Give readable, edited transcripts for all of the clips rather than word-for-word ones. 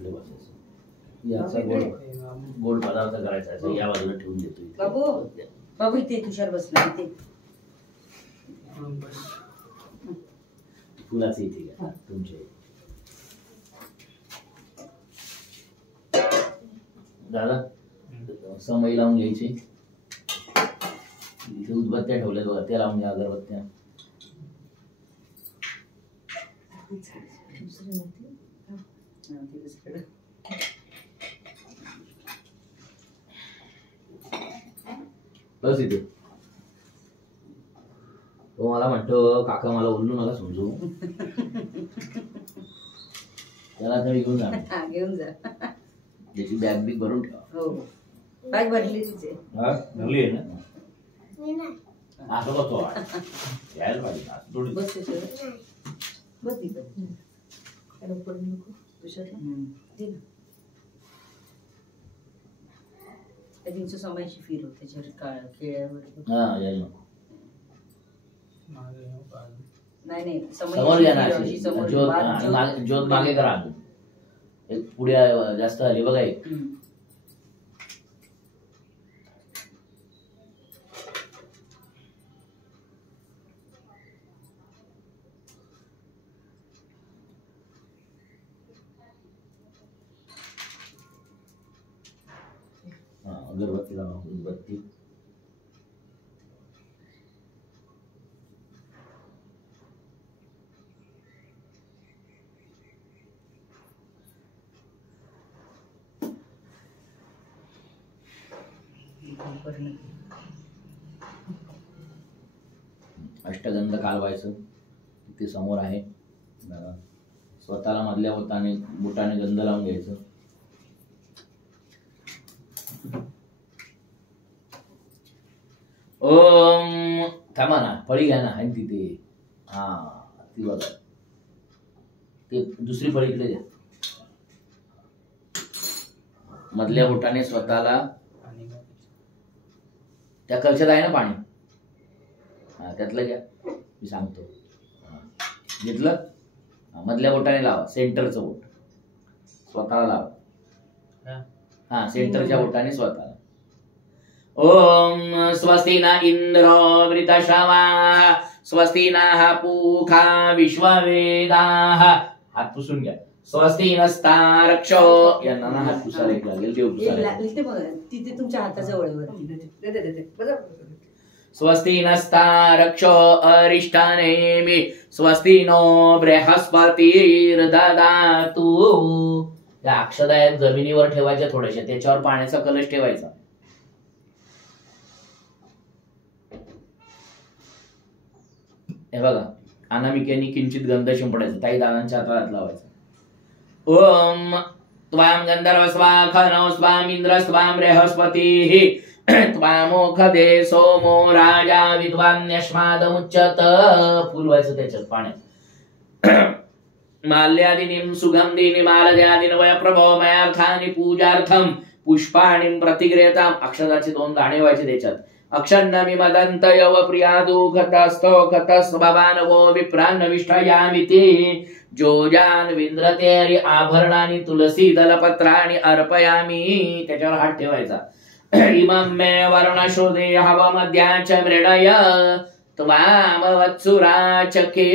इकडे बसायचं. याचा गोड पदार्थ करायचा आहे, या बाजूला ठेवून देतो. बाबू बाबू इथे तुषार बसला इथे. फुलाचं इथे घ्या तुमचे. दादा समय लावून घ्यायची. इथे उदबत्त्या ठेवल्या बघा, त्या लावून घ्या अगरबत्त्या. बस इथे. तो मला म्हणतो काका मला उल्लू नका समजू. त्याला तरी घेऊन जा. घेऊन जा. त्याची बॅग बिग भरून ठेवा. हो बॅग भरली तिचे. भरली आहे ना. असं बसतो यायला पाहिजे. बस त्याच्यावर बस तिथं. पडू नको तुषारला दे ना. त्या दिवशी समायची फील होते त्याच्यावर केळ्यावर. हा यायला नाही नाही समोर घ्या ना. ज्योत मागे करा. एक पुढे जास्त आली बघा. एक अगरबत्ती लावा. उदबत्ती अष्टगंध कालवायचं. तिथे समोर आहे. स्वतःला मधल्या बोटाने गंध लावून घ्यायचं. ओम थांबा ना. फळी घ्या ना. आहे तिथे. हा ती बघा. ते दुसरी फळी इकडे द्या. मधल्या बोटाने स्वतःला. त्या कलशात आहे ना पाणी. हा त्यातलं घ्या. मी सांगतो. घेतलं. मधल्या बोटाने लावा. सेंटरचं बोट स्वतःला लावा. हा सेंटरच्या बोटाने स्वतःला. ओम स्वस्ति न इंद्रो वृतश्रवा स्वस्ति नः पूषा विश्ववेदाः. हात पुसून घ्या. स्वस्ति नस्तारक्षो. यांना ना हात पुसायला एक लागेल. देव पुसायला तिथे तुमच्या हाताजवळ. स्वस्ति नस्तारक्षो अरिष्टनेमि स्वस्ति नो बृहस्पतिर्ददातु. त्या अक्षदा जमिनीवर ठेवायच्या थोड्याशा. त्याच्यावर पाण्याचा कलश ठेवायचा. हे बघा अनामिकेने किंचित गंध शिंपडायचा. ताई दादांच्या हातात लावायचा. ओम त्वाम गंधर्व स्वाखनो स्वामिंद्र स्वाम बृहस्पतिः त्वामोखदे सोमो राजा विद्वान्यश्मादमुच्यत. फुलवायचं त्याच्यात पाण्यात. माल्यादिनीं सुगंधीनि मालद्यादिन वयप्रभो मयार्थानि पूजार्थम पुष्पाणि प्रतिगृहताम. अक्षराचे 2 दाणे व्हायचे त्याच्यात. अक्षन्नमि मदंत यव प्रियादु खतस्तो खतस् भवान वो विप्रान्न विष्ठयामि ते जोजान विंद्रतेरि आभरणानि तुलसी दलपत्राणि अर्पयामि. त्याच्यावर हात ठेवायचा. इमं मे वर्णशोधे हवमद्याच मृणय त्वाम वत्सुराचके.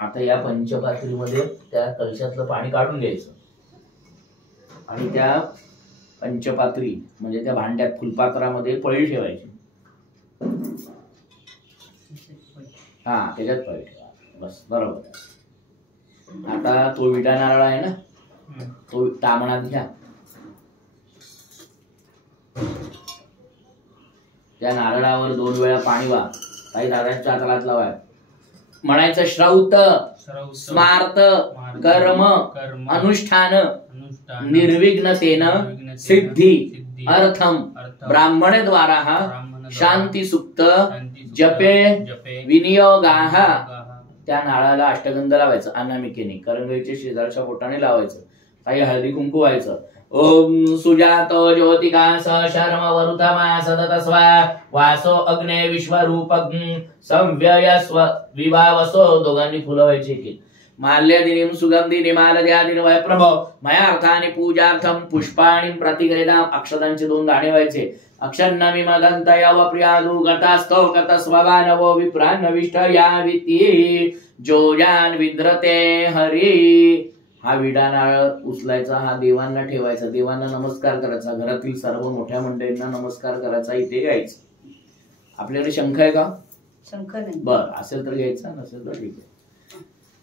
आता या पंचपात्रीमध्ये त्या कलशातलं पाणी काढून घ्यायचं आणि त्या पंचपात्री म्हणजे त्या भांड्यात फुलपात्रामध्ये पळी ठेवायची. हा त्याच्यात पळी ठेवा. बस बरोबर. आता तो विटा नारळ आहे ना. तो तामणात घ्या. त्या नारळावर 2 वेळा पाणी वा. काही दादांच्या हाताला लावाय. म्हणायचं श्रौत स्मार्त कर्म अनुष्ठान निर्विघ्नतेन सिद्धी अर्थम ब्राह्मणे द्वारा शांती सुक्त जपे विनियोगाः. त्या नारळाला अष्टगंध लावायचं अनामिकेने. करंगळीच्या शेजारच्या बोटाने लावायचं. काही हळदी कुंकू व्हायचं. ओम सुजातो ज्योतिकास शर्म वरुतमा सदतस्वा वासो अग्ने विश्वरूपग् संव्ययस्व विभावसो. दोघांनी फुलवायचे की माल्यादिनीं सुगंधिनी मालद्यादिनी वय प्रभो मया अर्थानि पूजार्थं पुष्पाणि प्रतिगृहीताम्. अक्षतांचे 2 दाणे व्हायचे. अक्षन्नमि मदन्तयव प्रियादु गतास्तो कतस्वगानवो विप्रान्नविष्टयाविती जोजान विद्रते हरी. हा विडा नारळ उचलायचा, हा देवांना ठेवायचा, देवांना नमस्कार करायचा, घरातील सर्व मोठ्या मंडळींना नमस्कार करायचा, इथे यायचं. आपल्याकडे शंख आहे का? शंख नाही. बर, असेल तर घ्यायचा, नसेल तर ठीक आहे.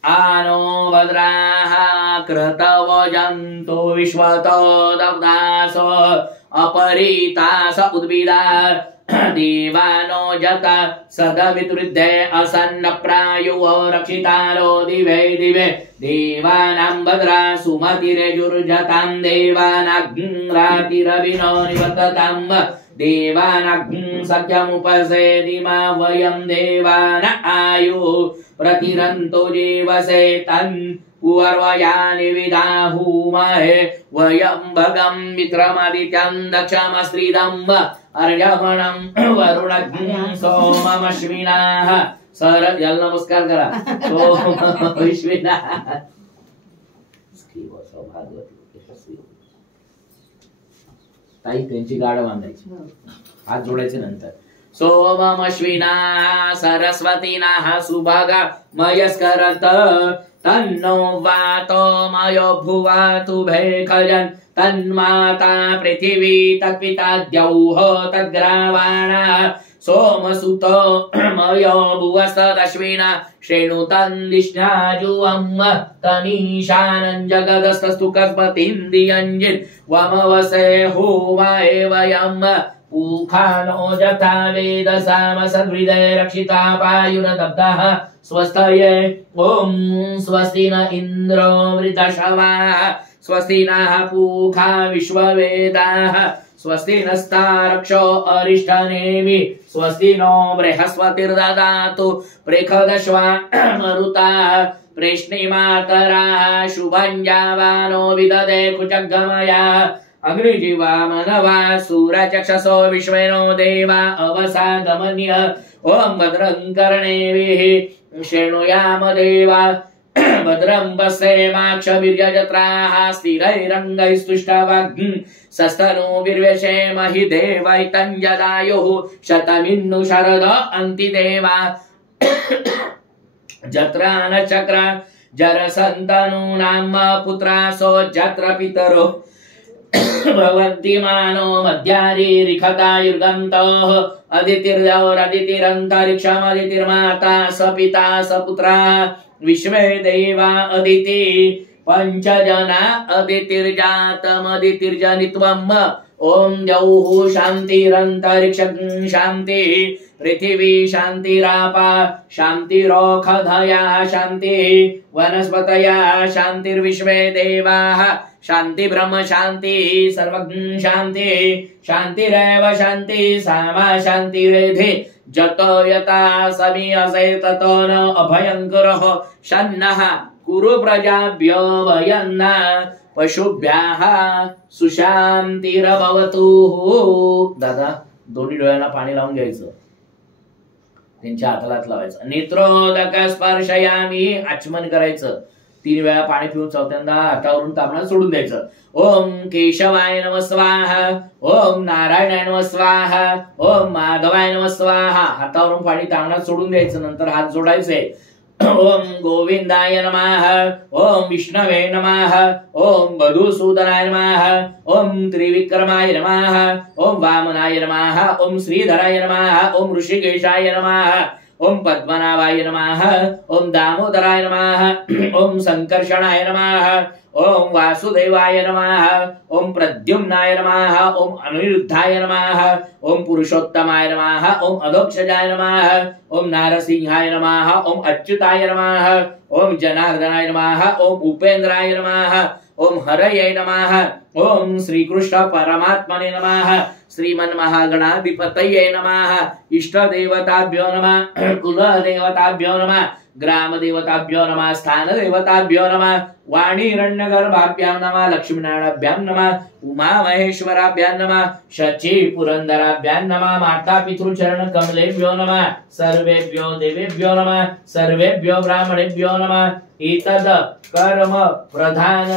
आनो भद्राः क्रतवो जंतो विश्वतो दब्दासो अपरितास उद्भिदा देवानो जता सदवितृद्धे असन्न प्रायुः रक्षितारो दिवे दिवे देवानां भद्रा सुमतिरेजुर्जतां देवानाग्निरातिरविनो निवर्ततां देवानाग्निं सख्यमुपसेदिमा वयं देवान आयुः प्रतिरन्तो जीवसे तन् पूर्वयानि विदाहुमहे वयं भगं मित्रमादित्यं दक्षमस्त्रीदं अर्यमणं वरुणग्निं सोममश्विनाः सर याला नमस्कार करा. सोममश्विनाः ताई त्यांची गाड बांधायची, हात जोडायचे नंतर. सोममश्विनाः सरस्वतीनाः सुभागा मयस्करत तन्नो वातो मयो भुवातु भेखजन् तन्माता पृथिवी तत्पिता द्यौः तद्ग्रावाणः सोमसुतो मयो भुवस्तदश्विना श्रेणुतन्दिष्णाजुवम् तमीशानं जगदस्तस्तु कस्मतीन्द्रियञ्जिन् वमवसे होमा एवयम् पूखानो जथा वेदसाम सद्हृदये रक्षिता पायुरदब्धः स्वस्तये ॐ स्वस्ति न इन्द्रो वृद्धशवाः स्वस्ति नः पूखा विश्ववेदाः स्वस्ति नस्तारक्षो अरिष्टनेमि स्वस्ति नो बृहस्पतिर्ददातु पृखदश्वा मरुताः प्रेष्णिमातराः शुभञ्जावानो विददे कुचगमया अग्निजीवा मनवा सूरचक्षसो विश्वेनो देवा अवसागमन्य ओम भद्रं कर्णेभिः शृणुयाम देवा भद्रं पश्येमाक्षवीर्यजत्राः स्थिरैरङ्गैस्तुष्टवग्ं सस्तनूभिर्व्यशेमहि देवैतञ्जदायुः शतमिन्नु शरद अन्ति देवा जत्रा न चक्र जरसन्तनूनां पुत्रासो जत्र पितरो भवन्ति मानो मध्यारिखतायुर्गन्तोः अदितिर्यौरदितिरन्तरिक्षमदितिर्माता स पिता स पुत्रः विश्वे देवा अदिति पंचजना अदितिर्जातमदितिर्जनित्वम् ओम द्यौः शान्तिरन्तरिक्षं शान्तिः पृथिवी शान्तिरापा शान्तिरोषधयः शान्तिः वनस्पतयः शान्तिर्विश्वे देवाः शान्ति ब्रह्म शान्तिः सर्वज्ञ शान्तिः शान्तिरेव शान्तिः सामा शान्तिरेधि जतो यथा समीयसे ततो न अभयङ्करः शन्नः कुरु प्रजाभ्यो भयन्न पशुभ्यः सुशान्तिरभवतु. दादा दोन्ही डोळ्यांना पाणी लावून घ्यायचं, त्यांच्या हाताला हात लावायचं. नेत्रोदक स्पर्शयामी आचमन करायचं, 3 वेळा पाणी पिऊन चौथ्यांदा हातावरून तांबडा सोडून द्यायचं. ओम केशवाय नमः स्वाहा, ओम नारायणाय नमः स्वाहा, ओम माधवाय नमः स्वाहा. हातावरून पाणी तांबडा सोडून द्यायचं, नंतर हात जोडायचे. ओम गोविंदाय नमः, ओम विष्णवे नमः, ओम मधुसूदनाय नमः, ओम त्रिविक्रमाय नमः, ओम वामनाय नमः, ओम श्रीधराय नमः, ओम ऋषिकेशाय नमः, ओम पद्मनाभाय नमः, ओम दामोदराय नमः, ओम संकर्षणाय नमः, ओम वासुदेवाय नमः, ओम प्रद्युम्नाय नमः, ओम अनिरुद्धाय नमः, ओम पुरुषोत्तमाय नमः, ओम अधोक्षजाय नमः, ओम नारसिंहाय नमः, ओम अच्युताय नमः, ओम जनार्दनाय नमः, ओम उपेन्द्राय नमः, ओम हरये नमः, ओम श्रीकृष्ण परमात्मने नमः, श्रीमन्महागणाधिपतये नमः, इष्टदेवताभ्यो नमः, कुलदेवताभ्यो नमः, ग्रामदेवताभ्यो नमः स्थानदेवताभ्यो नमः वाणीरण्यगर्भाभ्यां नमः लक्ष्मीनारायणाभ्यां नमः उमामहेश्वराभ्यां नमः शची पुरंदराभ्यां नमः माता पितृचरण कमलेभ्यो नमः सर्वेभ्यो देवेभ्यो नमः सर्वेभ्यो ब्राह्मणेभ्यो नमः एतद कर्म प्रधान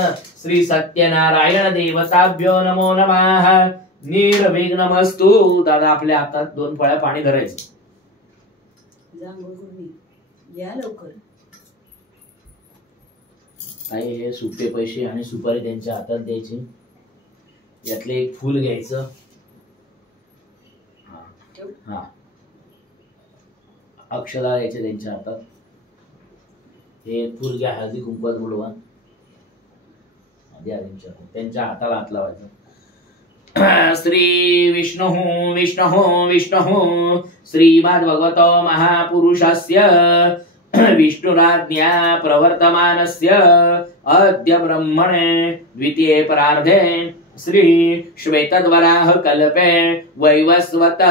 श्री सत्यनारायण देवताभ्यो नमो नमः निर्विघ्नमस्तु। दादा आपल्या हातात 2 फळ्या पाणी धरायचं. या लवकर. काही हे सुट्टे पैसे आणि सुपारी त्यांच्या हातात द्यायची. यातले एक फूल घ्यायचं. हा अक्षदा यायचे त्यांच्या हातात. हे फूल घ्या, हळदी कुंकवात बुडवा, द्या त्यांच्या हाताला हात लावायचा. श्री विष्णु विष्णु विष्णु श्रीमद्भगवतो महापुरुषस्य विष्णुराज्ञा प्रवर्तमानस्य अद्य ब्रह्मणे द्वितीये परार्धे श्री श्वेतद्वराह कल्पे वैवस्वत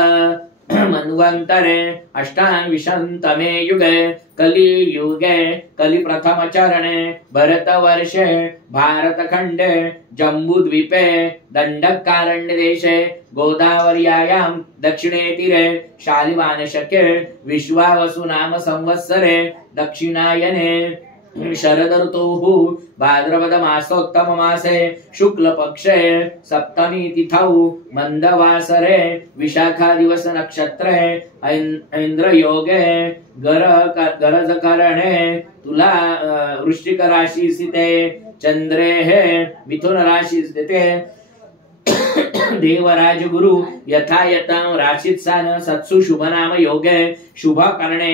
मन्वन्तरे अष्टाविंशतमे युगे कलियुगे कलिप्रथमचरणे भरतवर्षे भारतखण्डे जम्बूद्वीपे दण्डकारण्यदेशे गोदावर्यायां दक्षिणे तीरे शालिवानशके विश्वावसु नाम संवत्सरे दक्षिणायने शरद ऋतुः भाद्रपद मासोत्तम मासे शुक्ल पक्षे सप्तमी तिथौ मंदवासरे विशाखा दिवस नक्षत्रे इंद्र योगे गरज करणे तुला वृश्चिक राशि स्थिते चंद्रे मिथुन राशि स्थिते देवराज गुरु यथायतं राशित सान सत्सु शुभ नाम योगे शुभ करणे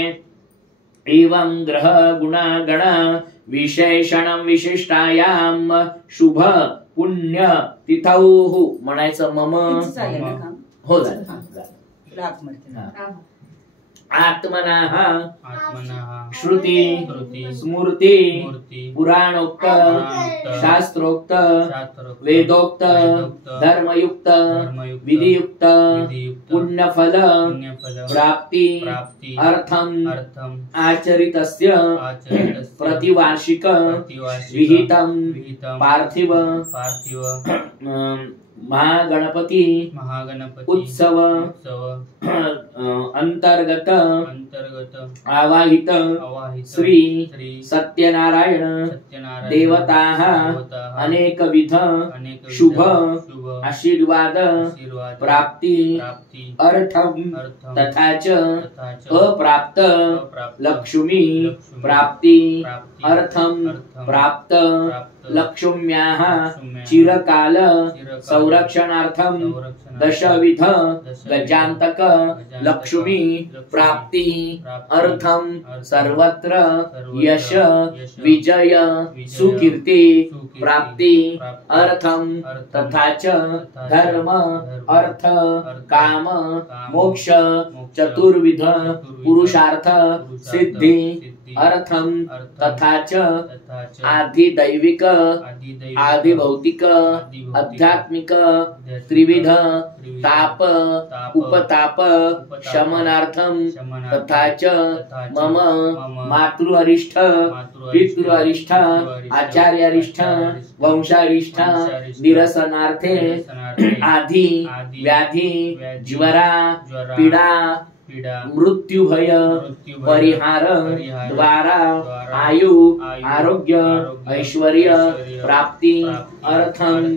एवं ग्रह गुण गण विशेषणं विशिष्टायाम शुभ पुण्य तिथौ म्हणायचं. मम हो आत्मनः श्रुति स्मृति पुराणोक्त शास्त्रोक्त वेदोक्त धर्मयुक्त विधियुक्त पुण्यफल प्राप्ति अर्थम आचरितस्य प्रतिवार्षिक विहितं पार्थिव महागणपति उत्सव अंतर्गत आवाहित श्री सत्यनारायण देवताः अनेकविध शुभ आशीर्वाद प्राप्ति अर्थम तथा च अप्राप्त लक्ष्मी प्राप्ति अर्थम प्राप्त लक्ष्म्याः चिरकाल संरक्षणार्थम दशविध गजांतक लक्ष्मी प्राप्ति अर्थम सर्वत्र यश विजय सुकीर्ति प्राप्ति अर्थम तथा च धर्म अर्थ काम मोक्ष चतुर्विध पुरुषार्थ सिद्धि अर्थम तथा च आदि दैविक आदि भौतिक आध्यात्मिक त्रिविध ताप उपताप शमनार्थम तथा च मम मातृ अरिष्ठ पितृ अरिष्ठ आचार्य अरिष्ठ वंशारिष्ठ निरसनार्थे आदि व्याधि ज्वरा पीडा मृत्यु भय परिहार द्वारा आयु आरोग्य ऐश्वर्य प्राप्ति अर्थम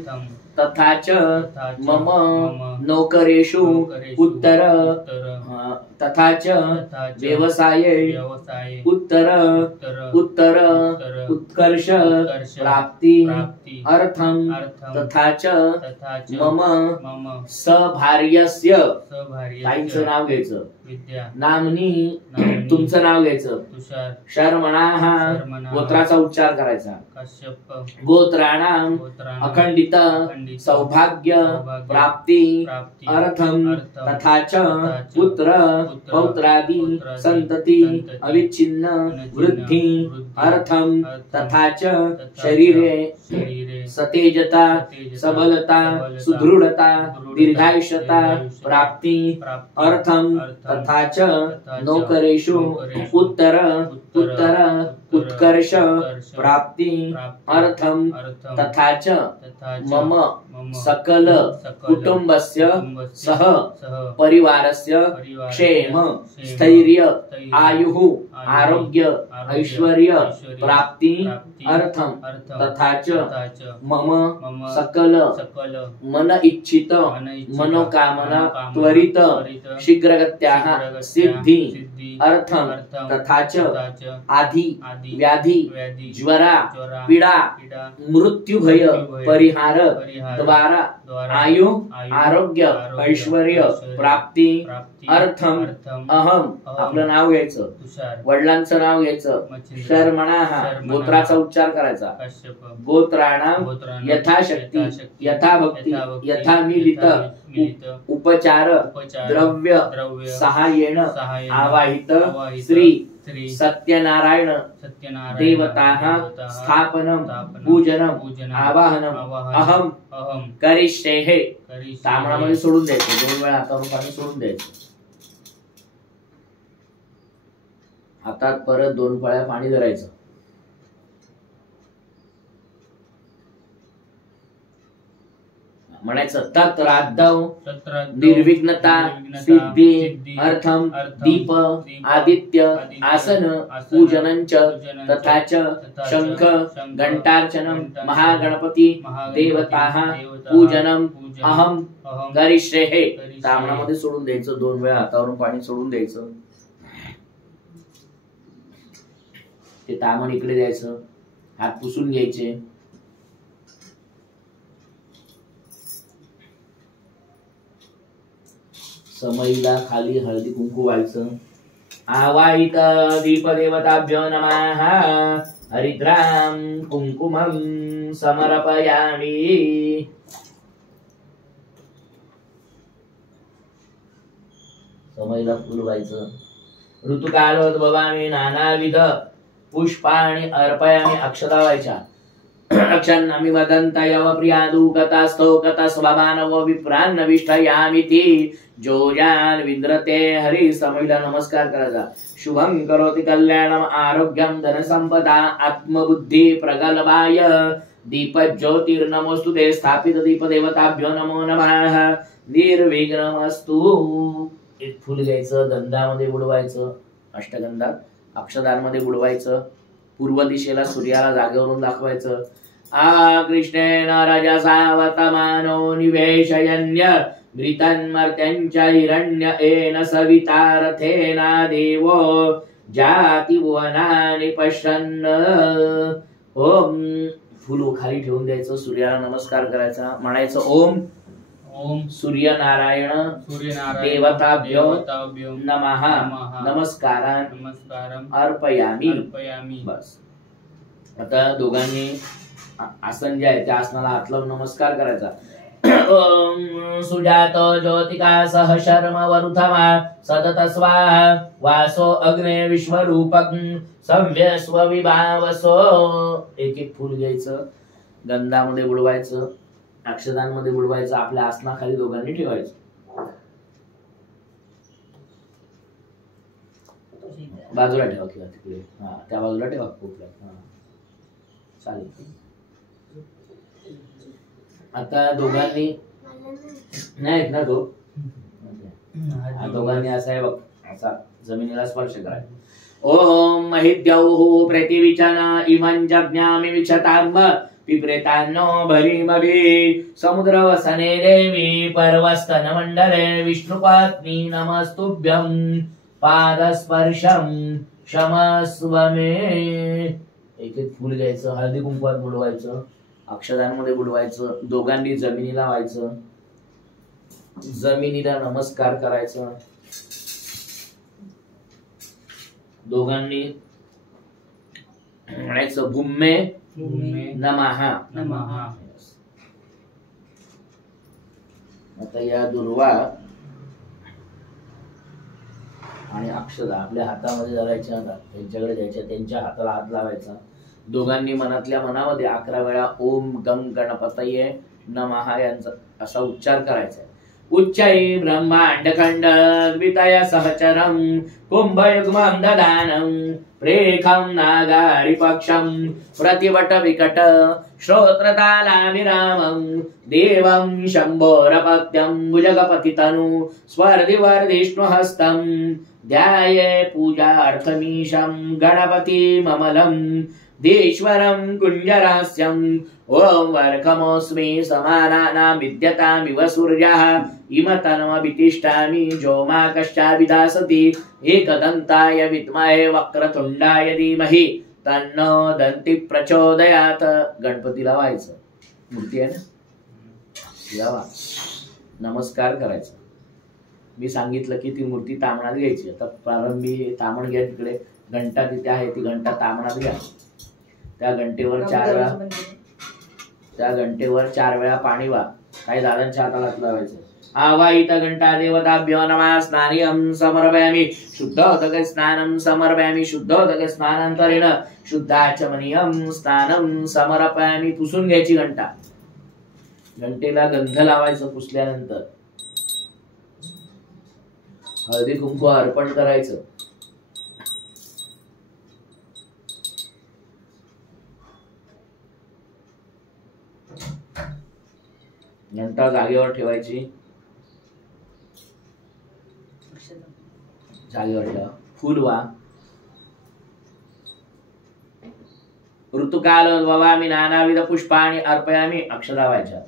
तथा च मम नौकरेषु उत्तर तथा च व्यवसाये उत्तर उत्कर्ष प्राप्ति अर्थम तथा च मम सभार्यस्य ताईंचं नाव घ्यायचं नामनी तुमचं नाव घ्यायचं शर्मणाः गोत्राचा उच्चार करायचा गोत्राणाम अखंडित सौभाग्य प्राप्ति अर्थम तथा च पुत्र पौत्रादि संतति अविच्छिन्न वृद्धि अर्थम तथा च शरीरे सतेजता सबलता सुदृढता दीर्घायुष्यता प्राप्ति अर्थम तथा च नौकरेषु उत्तर उत्कर्ष प्राप्ति अर्थम तथा च मम सकल कुटुंबस्य सह परिवारस्य क्षेम स्थैर्य आयुः आरोग्य ऐश्वर्य प्राप्ति अर्थम तथा च मम सकल मन इच्छित मनोकामना त्वरित शीघ्रगत्याः सिद्धि अर्थम तथा च आदि व्याधि ज्वरा पीड़ा मृत्युभय परिहार द्वारा आयु आरोग्य ऐश्वर्य प्राप्ती अर्थम अहम आपलं नाव घ्यायचं वडिलांचं नाव घ्यायचं शर्मणाः गोत्राचा उच्चार करायचा गोत्राणाम यथाशक्ती यथाभक्ती यथा मिलित उपचार द्रव्य सहाय्येन आवाहित श्री सत्यनारायण देवताः स्थापनम पूजनम आवाहनम अहम करिष्ये तांबडामध्ये सोडून द्यायचं 2 वेळा हातावरून पाणी सोडून द्यायचं हातात परत 2 फळ्या पाणी धरायचं म्हणायचं तत्राद्धौ निर्विघ्नता सिद्धी अर्थम दीप आदित्य आसन पूजनंच तथा च शंख घंटार्चनम महागणपती देवताः पूजनम अहम करिष्ये तांबडामध्ये सोडून द्यायचं 2 वेळा हातावरून पाणी सोडून द्यायचं ते तांबण इकडे द्यायचं हात पुसून घ्यायचे समईला खाली हळदी कुंकू व्हायचं आवाहित दीपदेवताभ्यो नमः हरिद्राम कुंकुमं समर्पयामि समईला फुल व्हायचं ऋतुकालोद्भवामि नानाविध पुष्पाणि अर्पयामि अक्षता व्हायच्या अक्षन्नामि वदन्तयव प्रियादुकतास्थोकता स्वभानव विप्रान्न विष्ठयामिति जोयान विंद्रते हरि समईला नमस्कार करायचा शुभं करोति कल्याणम आरोग्यम धनसंपदा आत्मबुद्धी प्रगल्भाय दीपज्योतिर्नमोस्तुते स्थापित दीपदेवताभ्यो नमो नमः निर्विघ्नमस्तु एक फुल घ्यायचं गंधामध्ये बुडवायचं अष्टगंधात अक्षदांमध्ये बुडवायचं पूर्व दिशेला सूर्याला जागेवरून दाखवायचं आ कृष्णेन रजसावतमानो निवेशयन्य घृतन्मर्त्यञ्च हिरण्येन सवितारथेना देवो जातिभुवनानि पश्यन् ओम फुल खाली ठेवून द्यायचं सूर्याला नमस्कार करायचा म्हणायचं ओम ओम सूर्यनारायण देवताभ्यो नमः नमस्कारं अर्पयामि बस आता दोघांनी आसन जे आहे त्या आसनाला हात लावून नमस्कार करायचा ओम सुजातो ज्योतिका सह शर्म वरुथमा सदत स्वाहा वासो अग्ने विश्वरूपक संव्यस्व विभावसो एक फुल घ्यायचं गंधामध्ये बुडवायचं अक्षदांमध्ये बुडवायचं आपल्या आसनाखाली दोघांनी ठेवायचं बाजूला ठेवा किंवा तिकडे त्या बाजूला ठेवा कोपऱ्यात चालेल आता दोघांनी नाही ना तो दोघांनी असा आहे बघ असा जमिनीला स्पर्श करायचा ओम महिद्यौः प्रतिविचन इमं जज्ञामि विक्षताम्ब पिप्रेतान्नो भरीमभि समुद्रवसने देवी पर्वस्तनमण्डले विष्णुपत्नी नमस्तुभ्यं पादस्पर्शं क्षमस्व मे एक एक फुल घ्यायचं हळदी कुंकवात बुडवायचं अक्षदांमध्ये बुडवायचं दोघांनी जमिनीला व्हायचं जमिनीला नमस्कार करायचं दोघांनी म्हणायचं भूम्ये नमः आता या दुर्वा आणि अक्षदा आपल्या हातामध्ये धरायच्या त्यांच्याकडे द्यायच्या त्यांच्या हाताला हात लावायचा दोघांनी मनातल्या मनामध्ये 11 वेळा ओम गंग गणपतये नमः यांचा असा उच्चार करायचा. उच्चै ब्रह्मांडखंड द्वितय सहचरम कुंभयुग्मं ददानं प्रेखं नागारिपक्षं प्रतिवट विकट श्रोत्रतालाभिरामं देवं शम्भोरपत्यं भुजगपतितनु स्वर्धिवर्धिष्णुहस्तं ध्याये पूजार्थमीशं गणपतिममलं देश्वरं कुञ्जरास्यम् ओम वर्खमोऽस्मि समानानां विद्यतामिव सूर्यः इमतनमभितिष्ठामि जोमाकश्चाभिधासति एकदन्ताय विद्महे वक्रतुंडाय धीमहि तन्नो दन्ति प्रचोदयात. गणपतीला व्हायचं, मूर्ती आहे ना, लावा, नमस्कार करायचा. मी सांगितलं की ती मूर्ती तामणात घ्यायची. आता प्रारंभी तामण घ्या, तिकडे घंटा तिथे आहे, ती घंटा तामणात घ्या. त्या घंटेवर 4 वेळा पाणी वा. काही दादांच्या हाताला लावायचं. आवाहित घंटा देवताभ्यो नमः स्नानियं समर्पयामि शुद्धोदक स्नानं समर्पयामि शुद्धोदक स्नानांतरेण शुद्धाचमनीयं स्नानं समर्पयामि. पुसून घ्यायची घंटा. घंटेला गंध लावायचं पुसल्यानंतर. हळदी कुंकू अर्पण करायचं. घंटा जागेवर ठेवायची. जागेवर ठेवा. फूल वा. ऋतुकाल ववामि नानाविध पुष्पाणि अर्पयामि. अक्षरा व्हायच्या.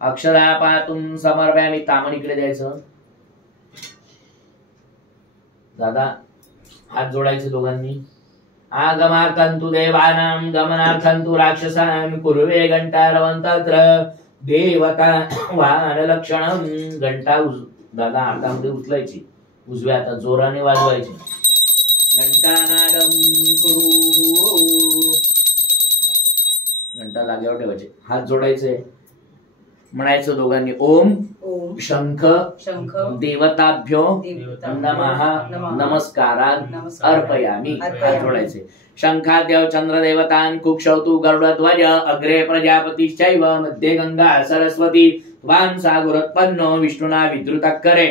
अक्षरा पातुं समर्पयामि. तामण इकडे द्यायचं. दादा हात जोडायचे दोघांनी. आगमार्थं तु देवानां गमनार्थं तु राक्षसानां कुर्वे घंटारवंतत्र देवता वानलक्षणं. घंटा दादा हातामध्ये उचलायची. उजव्या हातात जोराने वाजवायची. घंटानादं कुरु. घंटा जागेवर ठेवायचे. हात जोडायचे. म्हणायचं दोघांनी ओम शंख देवताभ्यो नमः नमस्कारान् अर्पयामि. हात जोडायचे. शंखाद्य चंद्रदेवतान् कुक्षौतु गरुडध्वज अग्रे प्रजापतिश्चैव मध्ये गंगा सरस्वती त्वां सागरोत्पन्नो विष्णुना विद्रुतकरे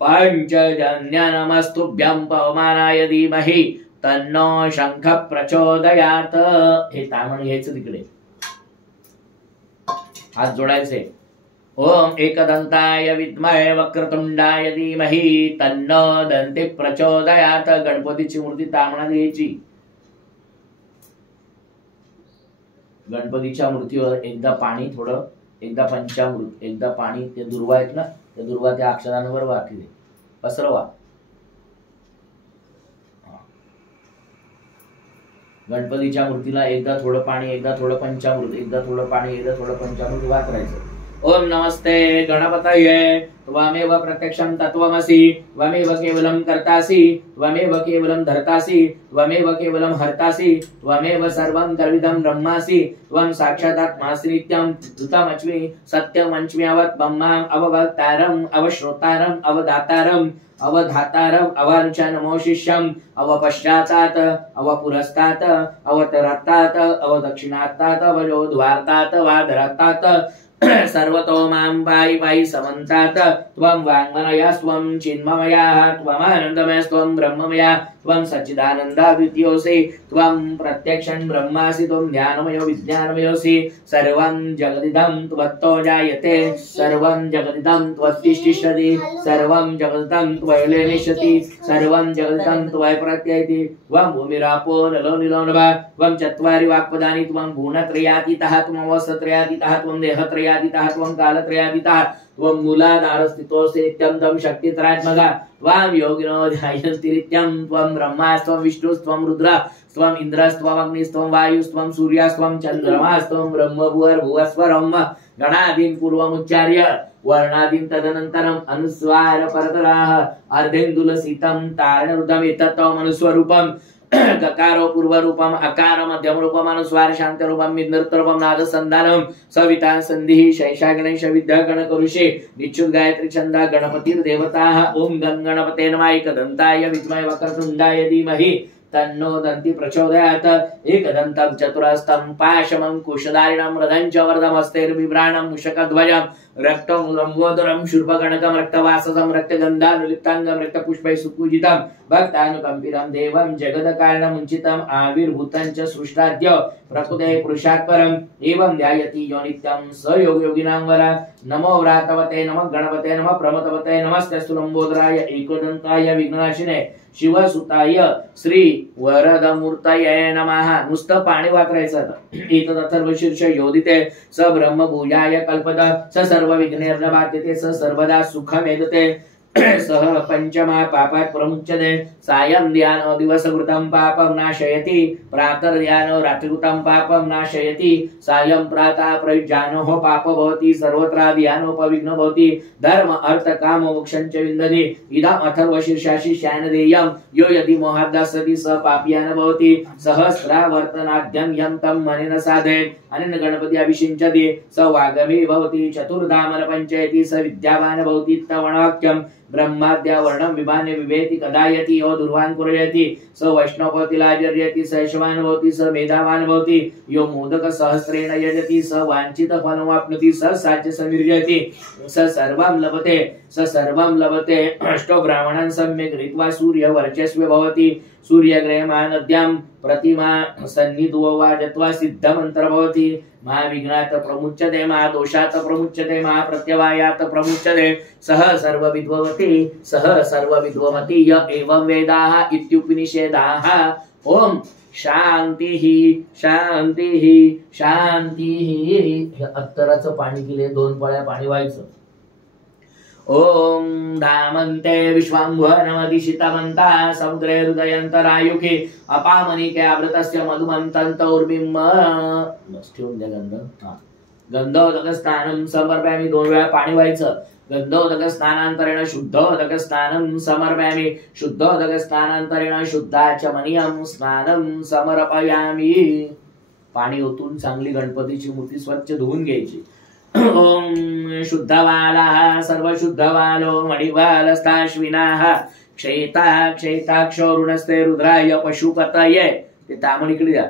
पंचजन्य नमस्तुभ्यं पवमानाय धीमहि तन्नो शंख प्रचोदयात. हे तामण घ्यायचं तिकडे. हात जोडायचे. ओम एकदंताय विद्महे वक्रतुंडाय धीमहि तन्नो दन्ति प्रचोदयात. गणपतीची मूर्ती तामणात घ्यायची. गणपतीच्या मूर्तीवर एकदा पाणी थोडं, एकदा पंचामृत, एकदा पाणी. ते दुर्वा आहेत ना, त्या दुर्वा त्या अक्षरांवर वाटले पसरवा. गणपतीच्या मूर्तीला एकदा थोडं पाणी, एकदा थोडं पंचामृत, एकदा थोडं पाणी, एकदा थोडं पंचामृत वापरायचं. ओम नमस्ते गणपतये त्वमेव प्रत्यक्षं तत्त्वमसि त्वमेव केवलं कर्तासि त्वमेव केवलं धर्तासि त्वमेव केवलं हर्तासि त्वमेव सर्वं द्रविदं ब्रह्मासि त्वं साक्षादात्मासि नित्यं ऋतमच्मि सत्यमच्मि अवत्ब्रह्माम् अववक्तारम् अवश्रोतारम् अवदातारम् अवधातारम् अवानुच नमो शिष्यम् अवपश्चातात् अवपुरस्तात् अवतरात्तात् अवदक्षिणात्तात् अवयोध्वार्तात् वाधरात्तात् सर्वतो मां पाहि पाहि समन्तात्. त्वं वाङ्मनयस्त्वं चिन्मयः त्वमानन्दमयस्त्वं ब्रह्ममयः त्वं सच्चिदानन्दाद्वितीयोऽसि त्वं प्रत्यक्षं ब्रह्मासि त्वं ज्ञानमयो विज्ञानमयोऽसि. सर्वं जगदिदं त्वत्तो जायते सर्वं जगदिदं त्वत्तिष्ठति सर्वं जगदिदं त्वयि निश्यति सर्वं जगदिदं त्वयि प्रत्ययति. त्वं भूमिरापो नलो निलो नभः त्वं चत्वारि वाक्पदानि त्वं गुणत्रयातीतः त्वं अवस्थत्रयातीतः त्वं देहत्रयातीतः त्वं कालत्रयातीतः त्वं मूलाधारस्थितोऽसि नित्यं त्वं शक्तितरात्मकः त्वां योगिनो ध्यायन्ति नित्यं. त्वं ब्रह्मास्त्वं विष्णुस्त्वं रुद्रस्त्वं इन्द्रस्त्वं अग्निस्त्वं वायुस्त्वं सूर्यस्त्वं चन्द्रमास्त्वं ब्रह्मभुवर्भुवस्वरं. गणादीन् पूर्वमुच्चार्य वर्णादीन् तदनन्तरम् अनुस्वार परतराः अर्धेन्दुलसितं तारणरुदम् एतत्त्वमनुस्वरूपम्. गकारो पूर्वरूपम अकार मध्यम रूपम अनुस्वार शांत रूपम नृत्य रूपम नाद संधानम सविता संधि शैषा गणेश विद्या गण करुषे निच्युत गायत्री छंदा गणपति देवता. ओम गं गणपते नमः एकदंताय विद्महे वक्रतुंडाय धीमहि तन्नो दन्ति प्रचोदयात् एकदन्तं चतुरस्तं पाशमं कुशधारिणं रथञ्च वर्धमस्तेर्बिभ्राणं मूषकध्वजं रक्तं लम्बोदरं शूर्पकणकं रक्तवाससं रक्तगन्धानुलिप्ताङ्गं रक्तपुष्पैः सुपूजितं भक्तानुकम्पितं देवं जगदकारणमुञ्चितम् आविर्भूतं च सृष्टाद्य प्रकृते पुरुषात् परम् एवं ध्यायति यो नित्यं स योगिनां वर नमो व्रातवते नमः गणपते नमः प्रमतवते नमस्तेस्तु लंबोदराय एकदंताय विघ्ननाशिने शिवसुताय श्री वरदमूर्तये नमः. नुसतं पाणी वापरायचं. एतदथर्वशीर्ष योदिते स ब्रह्मभूयाय कल्पत स सर्व विघ्नेर्नबाध्यते स सर्वदा सुखमेदते सह पंचमा पापात् प्रमुच्यते सायं ध्यानो दिवसकृतं पापं नाशयति प्रातर्ध्यानो रात्रिकृतं पापं नाशयति सायं प्रातः प्रयुज्यानो पापो भवति सर्वत्र ध्यानोपविघ्नो भवति धर्म अर्थ काम मोक्षं च विन्दति इदम् अथर्वशीर्षासि श्यानदेयं यो यदि मोहाद्दास्यति स पापीयान भवति सहस्रावर्तनाद्यं यं तं मनेन साधयेत् अनेन गणपति अभिषिञ्चति स वागमी भवति चतुर्धामन पंचयति स विद्यावान भवति तवणाख्यं ब्रह्माद्या वर्णं विभाने विवेति कदायति यो दुर्वान् कुर्वति स वैष्णव भवति लाजर्यति स यशवान् भवति स मेधावान् भवति यो मोदक सहस्रेण यजति स वाञ्छित फलमाप्नोति स साच्य समीर्यति स सर्वं लभते अष्टो ब्राह्मणान् सम्यक् ऋत्वा सूर्य वर्चस्वे भवति सूर्यग्रहमानद्यां प्रतिमा सन्निधो वा जत्वा सिद्धमन्त्र भवति महाविघ्नात् प्रमुच्यते महादोषात् प्रमुच्यते महाप्रत्यवायात् प्रमुच्यते सः सर्वविद्वमति य एवं वेदाः इत्युपनिषेधाः. ओम शांतिः शांतिः शांतिः. अत्तराचं पाणी केले 2 पळ्या पाणी व्हायचं. ओम धामन्ते विश्वाम्भरमदिशितमन्ता समुद्रे हृदयन्तरायुखे अपामनिके आवृतस्य मधुमन्तन्तौर्बिम्ब. बस ठेवून द्या गंध. गंधोदक स्नानं समर्पयामि. 2 वेळा पाणी व्हायचं. गंधोदक स्नानांतरेण शुद्धोदक स्नानं समर्पयामि. शुद्धोदक स्नानांतरेण शुद्धाचमनीयं स्नानं समर्पयामि. पाणी ओतून चांगली गणपतीची मूर्ती स्वच्छ धुवून घ्यायची. ओम शुद्धवालाः सर्वशुद्धवालो मणिवालस्ताश्विनाः क्षेताक्षोरुणस्ते रुद्राय पशुपतये. ते तामण इकडे द्या.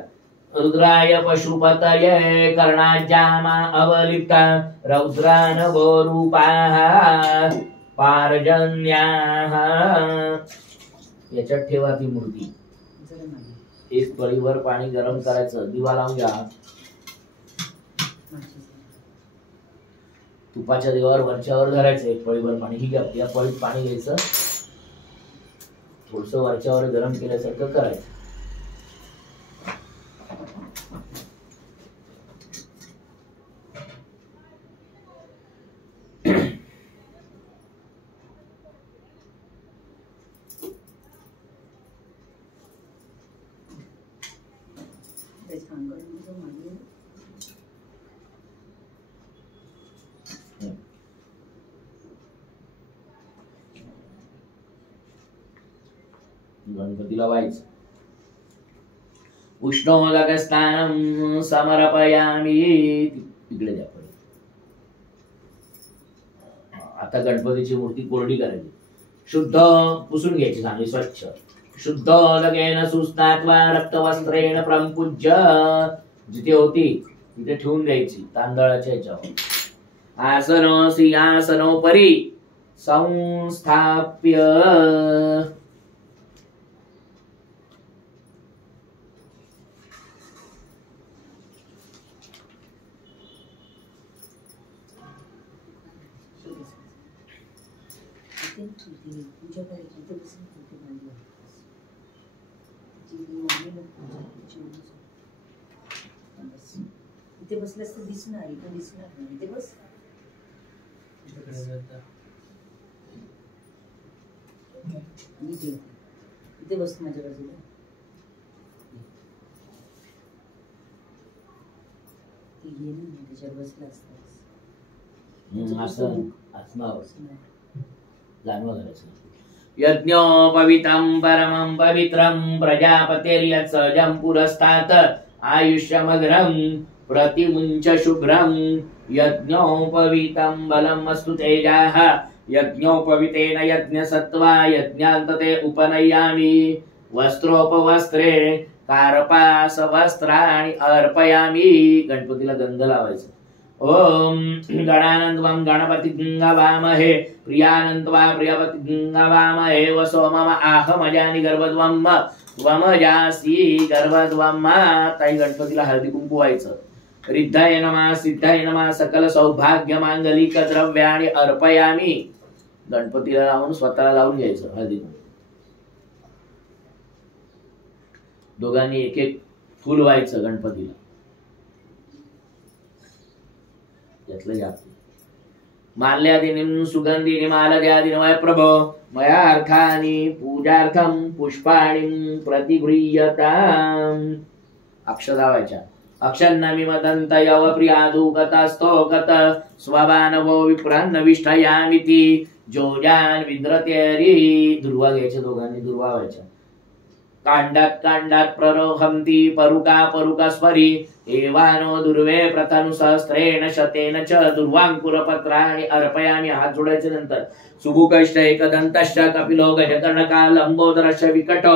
रुद्राय पशुपतये कर्णाज्यामा अवलिप्ता रौद्रानवरूपाः पारजन्याः. याच्यात ठेवा ती मूर्ती. एक पळीवर पाणी गरम करायचं. दिवा लावून घ्या. तुपाच्या दिवावर वरच्यावर धरायचं. एक पळीवर पाणी. ही घ्या. या पळीत पाणी घ्यायचं. थोडस वरच्यावर गरम केल्यासारखं करायचं. गणपतीला व्हायचं. उष्णोदक स्नानं समर्पयामि. इकडे द्या. आता गणपतीची मूर्ती कोरडी करायची. शुद्ध पुसून घ्यायची चांगली स्वच्छ. शुद्धोदकेन सुस्नात्वा रक्तवस्त्रेण प्रंपूज्य. जिथे होती तिथे ठेवून द्यायची तांदळाच्या ह्याच्यावर. आसनो सिंहासनोपरी संस्थाप्य. इथे बसल्यास तर दिसणार. इथे दिसणार नाही. इथे बस. इथे बस माझ्या बाजूला. ती गेली ना त्याच्यावर बसला असतास. यज्ञोपवीतं परमं पवित्रं प्रजापतिर्यत्सजं पुरस्तात् आयुष्यमग्रं प्रतिमुञ्च शुभ्रं. यज्ञोपवीतं बलम् अस्तु तेजाः. यज्ञोपवीतेन यज्ञसत्त्वा यज्ञान्तते उपनयामि. वस्त्रोपवस्त्रे कार्पास वस्त्राणि अर्पयामि. गणपतीला गंध लावायचं. ओम गणानंदवं गणपती गवामहे प्रियानंदवा प्रियपती गवामहे वसो मम आहमजानि गर्भद्वम् वमजासी गर्भद्वम्. ताई गणपतीला हळदी कुंकू व्हायचं. रिद्धाय नमः सिद्धाय नमः सकल सौभाग्य मांगलिक द्रव्याणि अर्पयामि. गणपतीला लावून स्वतःला लावून घ्यायचं हळदी कुंकू. दोघांनी एक एक फुल व्हायचं गणपतीला. माल्यादिनीं सुगंधिनी मालद्यादिन वै प्रभो मया अर्खानि पूजार्थं पुष्पाणि प्रतिगृह्यताम्. अक्षदा व्हायच्या. अक्षन्नमि मदन्त यव प्रियादुगतस्तोगत स्वबानवो विप्रान्नविष्ठयामिति जोजान विद्रतेरी. दुर्वा घ्यायच्या दोघांनी. दुर्वा व्हायच्या. कांडात कांडात प्ररोहंती परुका परुका स्वरी एवानो दुर्वे प्रथनु सहस्रेण शतेन च दुर्वांकुरपत्राणि अर्पयामि. हात जोडायचे. नंतर सुभुकश्च एकदन्तश्च कपिलो गजकर्णका लंबोदरश्च विकट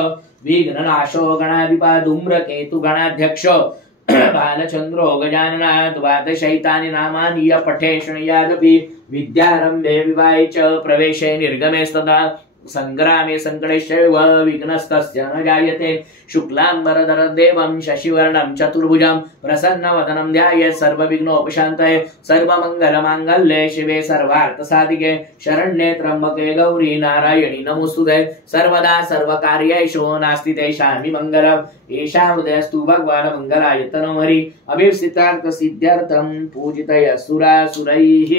विघ्ननाशो गणाधिपा धूम्रकेतु गणाध्यक्ष बालचंद्रो गजाननाथ द्वादशैतानि नामानि य पठेष्णयादपि विद्यारम्भे विवाहे च प्रवेशे निर्गमे स्तदा संग्रामे संकटेश्चैव विघ्नस्तस्य न जायते. शुक्लांबरधर देवं शशिवर्णं चतुर्भुजं प्रसन्नवदनं ध्यायेत् सर्वविघ्नोपशान्तये. सर्वमङ्गलमाङ्गल्ये शिवे सर्वार्थसाधिके शरण्ये त्र्यम्बके गौरी नारायणी नमोस्तुते. सर्वदा सर्वकार्येषु नास्ति तेषां मङ्गलम्. एषा हृदयस्तु भगवान् मङ्गलाय तनोहरि अभीप्सितार्थ सिद्ध्यर्थं पूजितय सुरासुरैः.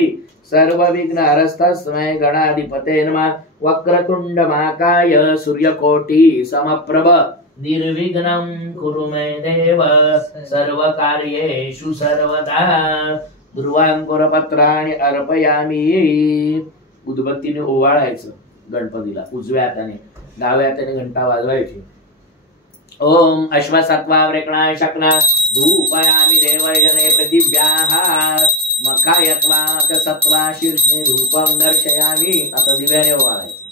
सर्वविघ्नहरस्तस्मै गणाधिपते नमः. वक्रतुंड महाकाय सूर्यकोटि समप्रभ निर्विघ्नं कुरु मे देव सर्वकार्येषु सर्वदा. दुर्वांकुरपत्राणि अर्पयामि. उदबत्तीने ओवाळायचं गणपतीला. उजव्या हाताने. डाव्या हाताने घंटा वाजवायची. ओम अश्वसत्वावरेकणाय शकना धूपयामि देवजने पृथिव्याः मखायत्वा सत्वा शीर्षे धूपं दर्शयामि. आता दिव्याने ओवाळायचं.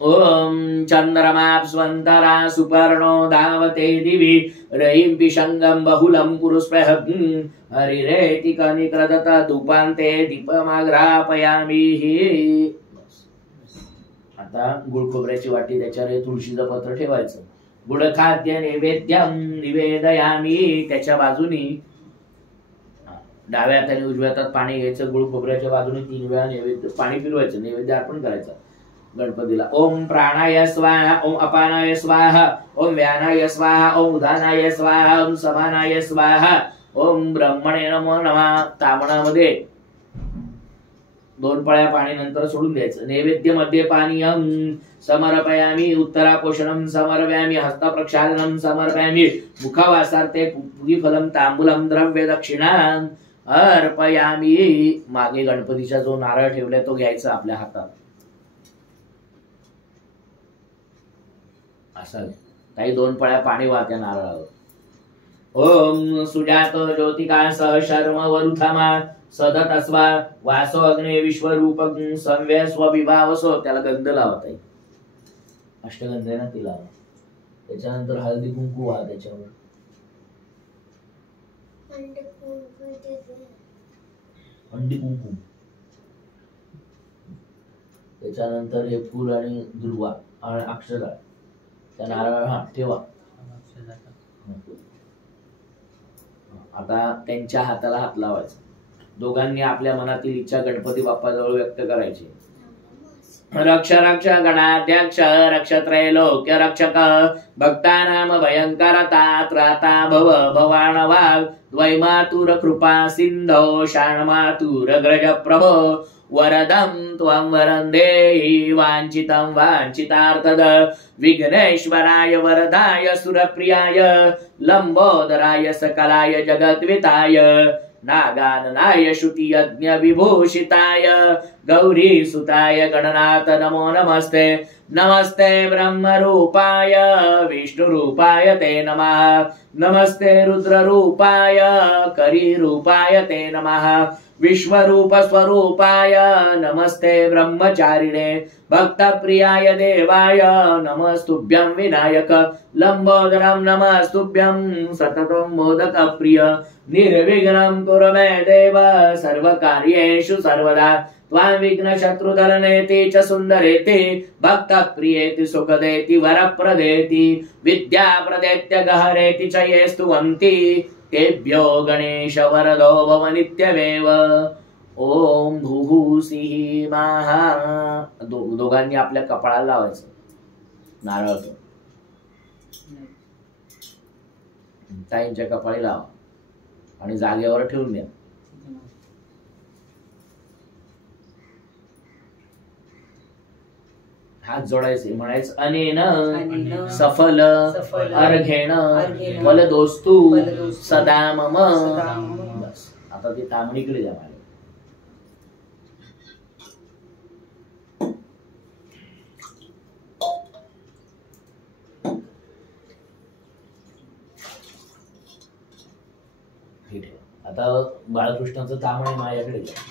ओम चंद्रमाप्स्वन्तरा सुपर्णो धावते दिवि रयिं पिशंगं बहुलं पुरुस्पृह हरिरेति कनिक्रदत धूपान्ते दीपमाग्रापयामि. आता गुळ खोबऱ्याची वाटी, त्याच्यावर तुळशीचं पत्र ठेवायचं. गुड खाद्य नैवेद्यम निवेदयामी. त्याच्या बाजूनी डाव्या हाताने उजव्या हातात पाणी घ्यायचं. गुळ खोबऱ्याच्या बाजूने 3 वेळा नैवेद्य पाणी फिरवायचं. नैवेद्य अर्पण करायचं गणपतीला. ओम प्राणाय स्वाहा ओम अपानाय स्वाहा ओम व्यानाय स्वाहा ओम उदानाय स्वाहा ओम समानाय स्वाहा ओम ब्रह्मणे नमो नमः. तामणामध्ये 2 पळ्या पाणी नंतर सोडून द्यायचं. नैवेद्य मध्ये पानीयम समर्पयामि. उत्तरापोषणं समर्पयामि. हस्तप्रक्षालनं समर्पयामि. मुखवासार्थे पुष्पफलं तांबूलं द्रव्य दक्षिणां अर्पयामि. मागे गणपतीचा जो नारळ ठेवलाय तो घ्यायचा आपल्या हातात. असं काही 2 पळ्या पाणी वाहत्या नारळावर. ओम सुजात ज्योतिका सह शर्म वरुथमा सदत अस्वा वासो अग्ने विश्वरूप संव्य स्वविभावसो. त्याला गंध लावत आहे. अष्टगंध आहे ना, ती लावा. त्याच्यानंतर हळदी कुंकू व्हा त्याच्यावर. हंडी कुंकू. त्याच्यानंतर हे फूल आणि दुर्वा आणि अक्षरा त्या नारळ ठेवा. आता त्यांच्या हाताला हात लावायचा. दोघांनी आपल्या मनातील इच्छा गणपती बाप्पाजवळ व्यक्त करायची. रक्ष रक्ष गणाध्यक्ष रक्ष त्रैलोक्य रक्षक भक्तानाम भयंकरता त्राता भव भवानवा द्वैमातुर कृपा सिंधो शाणमातुर ग्रज प्रभो वरदं त्वं वरं देहि वाञ्छितं वाञ्छितार्थद विघ्नेश्वराय वरदाय सुरप्रियाय लंबोदराय सकलाय जगद्विताय नागाननाय श्रुति यज्ञ विभूषिताय गौरी सुताय गणनाथ नमो नमस्ते नमस्ते ब्रह्मरूपाय विष्णुरूपाय ते नमः नमस्ते रुद्ररूपाय करीरूपाय ते नमः विश्वरूप स्वरूपाय नमस्ते ब्रह्मचारिणे भक्तप्रियाय देवाय नमस्तुभ्यं विनायक लंबोदरं नमस्तुभ्यं सततं मोदकप्रिय निर्विघ्नं कुरु मे देव सर्वकार्येषु सर्वदा त्वां विघ्नशत्रुदलनेति च सुन्दरेति भक्तप्रियेति सुखदेति वरप्रदेति विद्याप्रदेत्य गहरेति च ये स्तुवन्ति तेभ्यो गणेश वरदो भव नित्यमेव ओम भूभुसिः महा दोघांनी आपल्या कपाळाला लावायचं नारळाचं ताईंच्या कपाळी लावा आणि जागेवर ठेवून द्या हात जोडायचे म्हणायचं अनेन सफल अर्घेण फलदोस्तु सदा मम बस आता ती तांबडीकडे द्या मला आता बाळकृष्णाचं तांबणे माझ्याकडे घ्या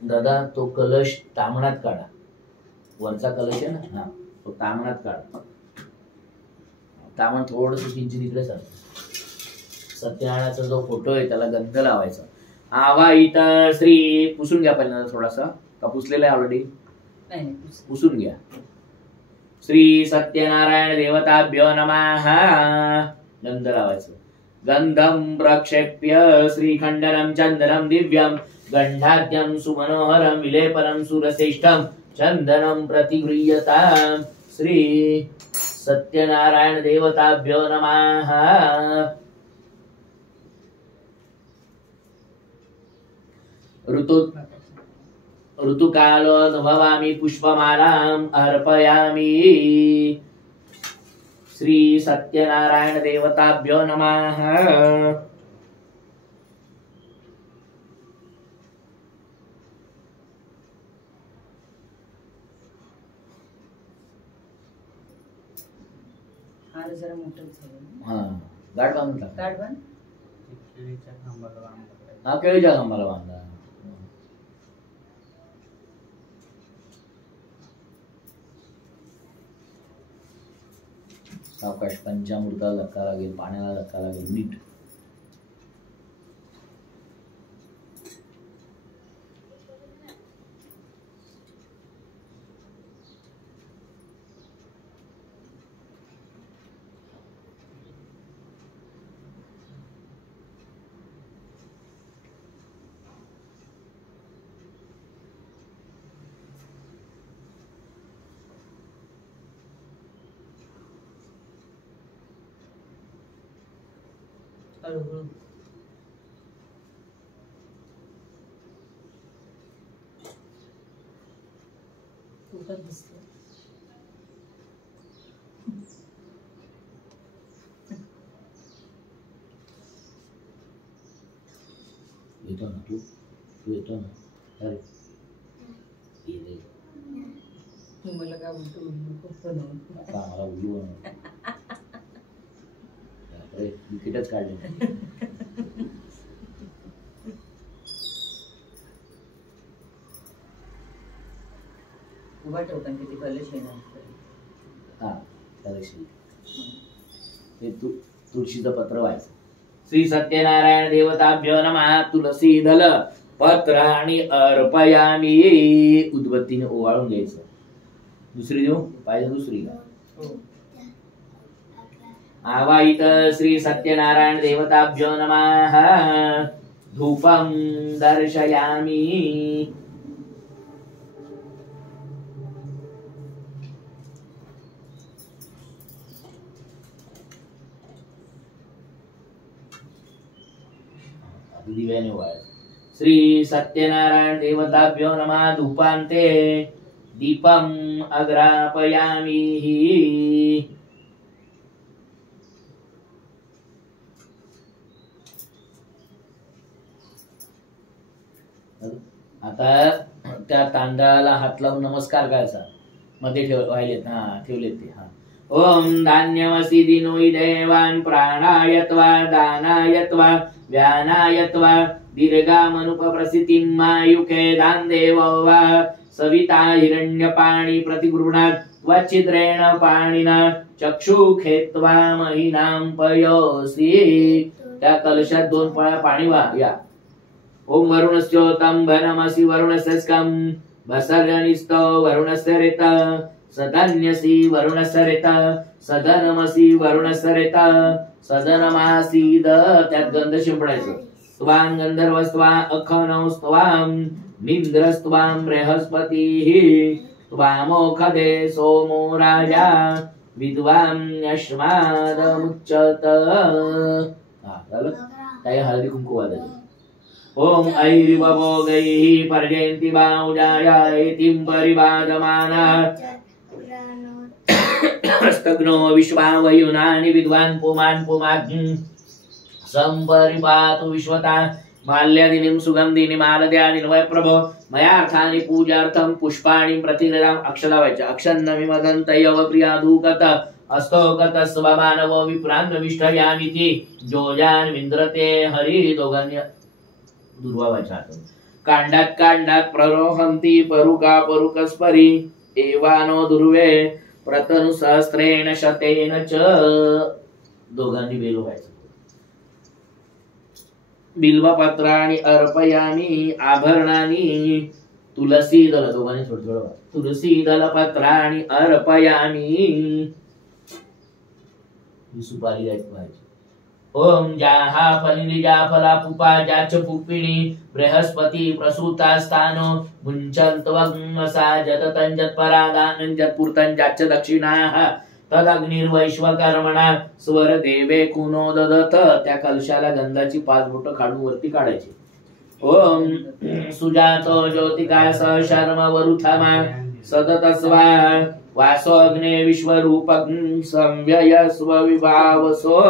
दादा तो कलश तामणात काढा वरचा कलश आहे ना हा तो तामणात काढा तामण थोडस किंचित इकडे सर सत्यनारायणाचा जो फोटो आहे त्याला गंध लावायचा आवाहित श्री पुसून घ्या पहिल्यांदा थोडासा का पुसलेला आहे ऑलरेडी पुसून घ्या श्री सत्यनारायण देवताभ्यो नमः गंध लावायचं गंधम प्रक्षेप्य श्रीखंडनम चंदनम दिव्यम गंधाद्यं सुमनोहरं विलेपनं सुरश्रेष्ठं चंदनं प्रतिगृह्यतां श्री सत्यनारायण देवताभ्यो नमः ऋतुकालोद्भवामि पुष्पमालाम् अर्पयामि श्री सत्यनारायण देवताभ्यो नमः जरा मोठं झालं हा गाठ बांधला गाठ बांध केळीच्या खांबाला बांधला हा केळीच्या खांबाला बांधला सावकाश पंचामृताला धक्का लागेल पाण्याला धक्का लागेल नीट हळूहळू खूपच दिसतो येतो ना तू येतो ना अरे ये तू मला काय उलटू खूप बनवून आता आम्हाला उलू विकेटच काढले उभा ठेव पण किती कलश येणार हा कलशी हे तुळशीचं पत्र व्हायचं श्री सत्यनारायण देवताभ्यो नमः तुलसी दल पत्राणि अर्पयामि उदबत्तीने ओवाळून घ्यायचं दुसरी देऊ पाहिजे दुसरी का आवाहित श्री सत्यनारायण देवताभ्यो नमः धूपं दर्शयामि दिव्याने वाळ श्री सत्यनारायण देवताभ्यो नमः धूपान्ते दीपम अग्रापयामि आता त्या तांदळाला हात लावून नमस्कार करायचा. मध्ये ठेवलेत ठेवलेत ते. ओम धान्यमसि दिनोई देवान प्राणायत्वा दानायत्वा व्यानायत्वा दीर्घामनुपप्रसिद्धिं मायुखे दान देव वा सविता हिरण्यपाणी प्रतिगृह्णात् वचिद्रेण पाणिना चक्षुखेत्वा महिनां पयोसि. त्या कलशात 2 पळ्या पाणी या. ओम वरुणस्योतं भनमसि वरुणस्य स्कं भसर्यनिस्तो वरुणस्य रेत सदन्यसि वरुणस्य रेत सदनमसि वरुणस्य रेत सदनमासीद. त्यात गंध शिंपडायचं. त्वां गंधर्वस्त्वा अखनौस्त्वां निंद्रस्त्वां बृहस्पतिः त्वामोखदे सोमो राजा विद्वां यस्मादमुच्यत. झालं. काही हळदी कुंकू वाजायचं. ओम ऐरिवभोगैः पर्जयन्ति बाहुजायातिं परिवादमानः स्तग्नो विश्वावयुनानि विद्वान् पुमान् पुमान् संपरिपातु विश्वता माल्यादिनीं सुगंधिनी मालद्यादिन वै प्रभो मयार्थानि पूजार्थं पुष्पाणि प्रतिगृहां अक्षलावायच्या. अक्षन्नमि मदन्तयव प्रियाधूकत अस्तोकत स्वमानवो विप्रान् विष्ठयामिति जोजान विंद्रते हरि. दोघांनी दुर्वावायच्या. कांडात कांडात प्ररोहंती परुका परुकस्परी एवानो दुर्वे प्रतनु सहस्रेण शतेन च. दोघांनी बेलो व्हायचं. बिल्वपत्राणि अर्पयामि आभरणानि तुलसी दल. दोघांनी थोडं थोडं. तुलसी दल पत्राणि अर्पयामि. सुपारी द्यायची. ओम जाहा फलिजा फला पुपा जाच पुपिणी बृहस्पती प्रसूता स्थानो मुंचंत्वग्मसा जततंजत परादानंजत पुर्तंजाच दक्षिणाः तदग्निर्वैश्वकर्मणा स्वर देवे कुनो ददत. त्या कलशाला गंधाची 5 बोटं काढून वरती काढायची. ओम सुजातो ज्योतिका स शर्म वरुथमा सदतस्वा वासो अग्ने विश्वरूपं संव्ययस्व विभावसो.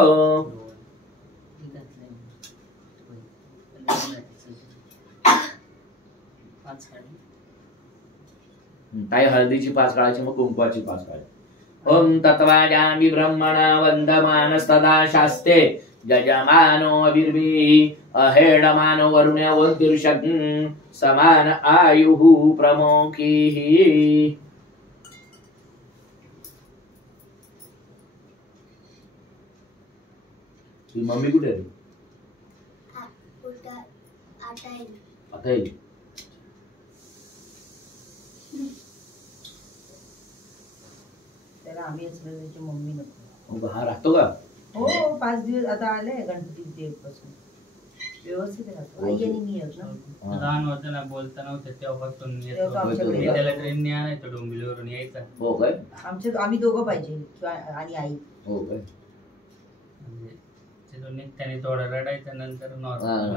काही हळदीची 5 काळाची मग कुंकवाची 5 काळाची. ओम तत्वाजामि ब्रह्मणा वंदमानस्तदा शास्ते जजमानो अभिर्भिः अहेडमानो वरुणोद्दीर्षं समान आयुः प्रमोखीः. तुझी मम्मी कुठे आहे? आता येईल. त्याला आम्ही असलो त्याची मम्मी नको. हा राहतो का? हो 5 दिवस आता आले गणपती देवपासून व्यवस्थित राहतो. आई आणि मी आहेत ना. लहान होतं ना बोलता नव्हतं तेव्हापासून तेव्हा आमच्याकडे मी त्याला ट्रेनने आणायचो डोंबिवलीवरून यायचा. हो काय? आम्ही दोघं पाहिजे आणि आई. हो काय? त्याने थोडा रडायचा नंतर नॉर्मल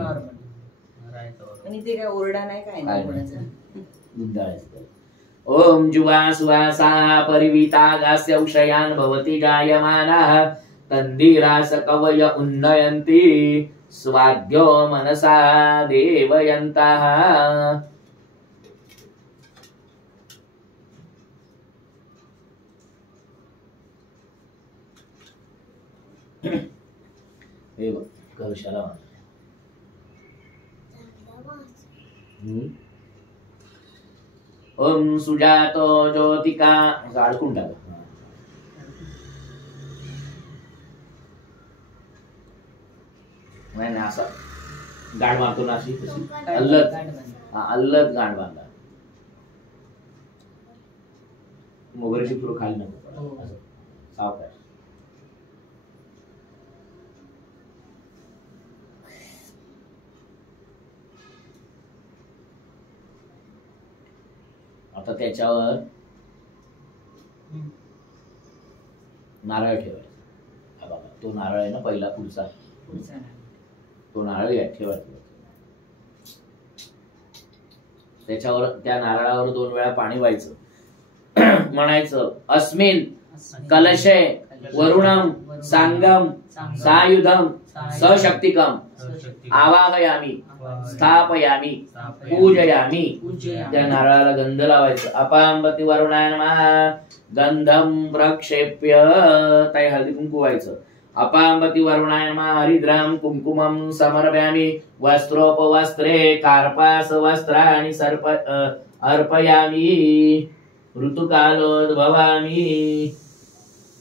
राहायचं. आणि ते काय ओरडा नाही काय नाही कोणाचा. ओम जुवा सुवासा परिवितागास्य उषयान् भवति जायमानाः तन्दिरास कवय उन्नयन्ति स्वाद्यो मनसा देवयन्तः. हे बघ कलशाला ओम सुजातो ज्योतिका अडकून टाक. नाही असं गाठ मारतो ना अशी अल्लद. अल्लद गाठ बांधा. मोगऱ्याची फुलं खाली नको असं साफ आहे. आता त्याच्यावर नारळ ठेवायचा. हा बघा तो नारळ आहे ना पहिला पुढचा तो नारळ या ठेवायचा. त्याच्यावर त्या नारळावर 2 वेळा पाणी व्हायचं. म्हणायचं अस्मिन कलशे वरुणम सांगम सायुधम सशक्तिकम आवाहयामी स्थापयामी पूजयामी. त्या नारळाला गंध लावायचं. अपांबती वरुणाय नमः गंधम प्रक्षेप्य. ताई हळदी कुंकू व्हायचं. अपांबती वरुणाय नमः हरिद्राम कुंकुमम समर्पयामी. वस्त्रोपवस्त्रे कार्पास वस्त्राणि सर्प अर्पयामी. ऋतुकालोद्भवामी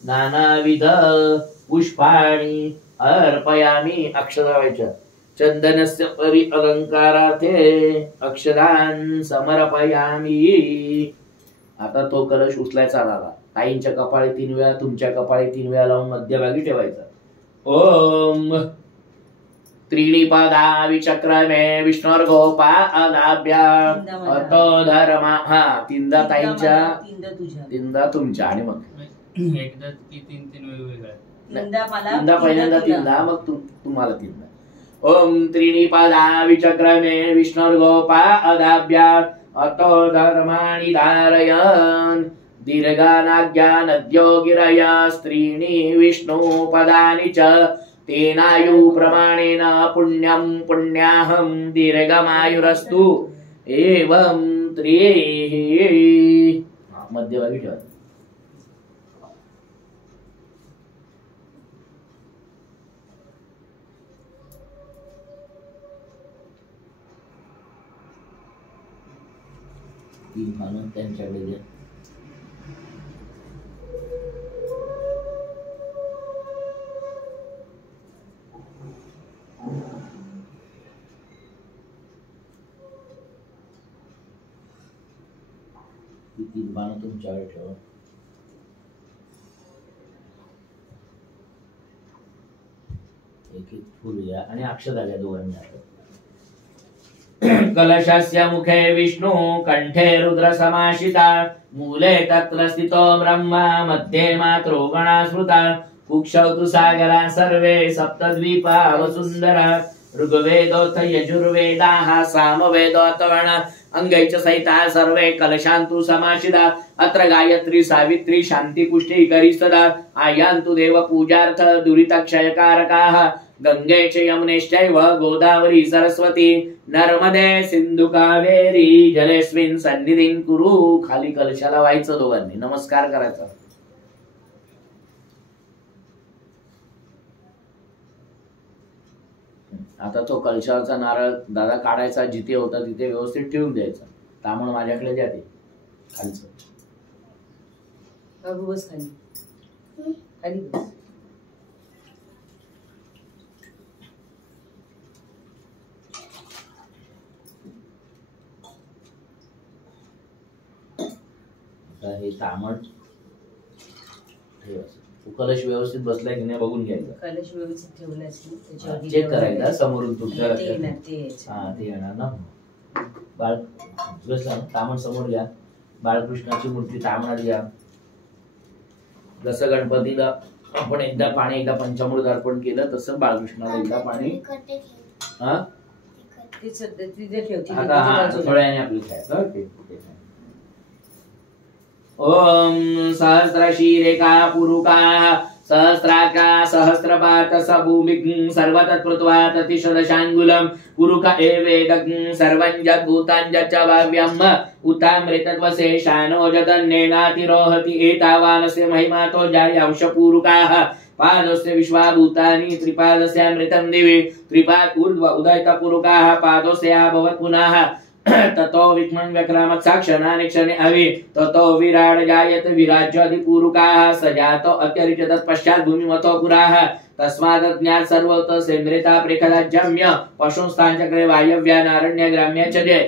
नानाविध पुष्पाणि अर्पयामी. अक्षरा व्हायच्या. चंदनस्य परि अलंकारार्थे अक्षरान् समर्पयामी. आता तो कलश उचलायचा राहिला. ताईंच्या कपाळी 3 वेळा, तुमच्या कपाळी 3 वेळा लावून मध्यभागी ठेवायचा. ओम त्रीणि पादा विचक्रमे विष्णोर्गोपादाभ्याम् अतो धर्मा. हा, 3दा ताईंच्या, 3दा तुमच्या. आणि मग एकदा की 3 वेगवेगळ्या. 3दा पहिल्यांदा 3दा, मग तुम्हाला 3दा. ओम त्रीणि पादा विचक्रमे विष्णोर्गोपादाभ्याम् अतो धर्माणि धारयन् दीर्घानाज्ञा नद्यो गिरया स्त्रीणि विष्णुपदानि च तेनायु प्रमाणेन पुण्यं पुण्याहं दीर्घमायुरस्तु एवं त्रिः. मध्यभागी ठेवा. तीन पानं त्यांच्याकडे द्या. तीन पानं तुमच्याकडे ठेवा. एक एक फुल घ्या आणि अक्षता घ्या दोघांनी. कलशस्य मुखे विष्णु कंठे रुद्र समाशिता मूले तत्र स्थितो ब्रह्मा मध्ये मात्रो गणा स्मृता कुक्षौ तु सागरा सर्वे सप्तद्वीपा वसुंधरा ऋग्वेदोऽथ यजुर्वेदाः सामवेदोऽथर्वण अंगैश्च सहिता सर्वे कलशान्तु समाशिता अत्र गायत्री सावित्री शान्ति पुष्टि करिस्तदा आयान्तु देव पूजार्थ दुरितक्षयकारकाः गंगे च यमुनेश्चैव गोदावरी सरस्वती नर्मदे सिंधु कावेरी जलेस्मिन् सन्निधिं कुरु. खाली कलशाला व्हायचं दोघांनी, नमस्कार करायचा. आता तो कलशावरचा नारळ दादा काढायचा, जिथे होता तिथे व्यवस्थित ठेवून द्यायचा. त्यामुळे माझ्याकडे द्या ते खालचं. बस खाली खाली बस. हे तामट कलश व्यवस्थित बसलाय की नाही बघून घ्यायचं. कलश व्यवस्थित ठेवला असेल चेक करायचा समोरून तुमच्या. ते येणार ना. बाळ बसला तामट समोर घ्या. बाळकृष्णाची मूर्ती तामणात घ्या. जसं गणपतीला आपण एकदा पाणी एकदा पंचामृत अर्पण केलं तसं बाळकृष्णाला एकदा पाणी. हा आता थोड्या वेळाने आपली खायचं. ओम सहस्रशीरेका पुरुका सहस्राका सहस्रपात सबूमिग् सर्वतत्पृत्वा ततिशदशाङ्गुलं पुरुका एवेदग् सर्वं जद्भूतं च भाव्यम् उतामृतत्वशेषानो जदन्नेनातिरोहति एतावानस्य महिमातो जायांश पुरुकाः पादस्य विश्वाभूतानि त्रिपादस्यामृतं दिवि त्रिपाद ऊर्ध्व उदयत पुरुकाः पादस्याभवत् पुनः ततो विक्मन् व्यक्रामत् साक्षणानि क्षणे अवि ततो विराड जायत विराज्यादिपूरुकाः स जातो अत्यरिच तत्पश्चात् भूमिमतो पुराः तस्मात् ज्ञात सर्वत सेन्द्रिता प्रेखदाज्यम्य पशुंस्ताञ्चक्रे वायव्यानारण्य ग्राम्य च दे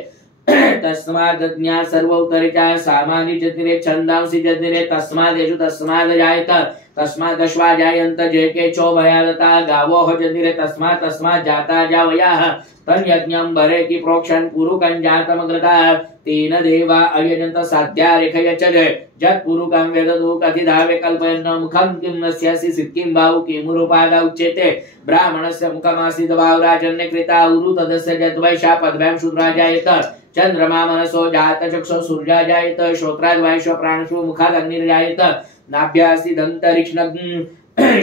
तस्मात् ज्ञात सर्वोत्तरिचा सामानि जतिरे छन्दांसि जतिरे तस्मात् येषु तस्मात् जायत तस्मात् अश्वा जायन्त जेके चो भयादता गावोः जतिरे तस्मात् तस्मात् जाता जावयाः तन्यज्ञं बरे की प्रोक्षण पुरुकं जातमग्रता तेन देवा अयजन्त साध्या रेखय च जत् पुरुकं वेदतु कथिधावे कल्पयन् मुखं किं नस्यासि सिद्धिं बाहु किमुरुपादा उच्यते ब्राह्मणस्य मुखमासीत् बाहुराजन्य कृता उरु तदस्य जद्वैशा पद्भ्यां शूद्रा जायत चन्द्रमा मनसो जात चक्षु सूर्या जायत श्रोत्राद् वायुषु प्राणषु मुखाद् अग्निर्जायत नाभ्यासि दन्तरिक्ष्णग्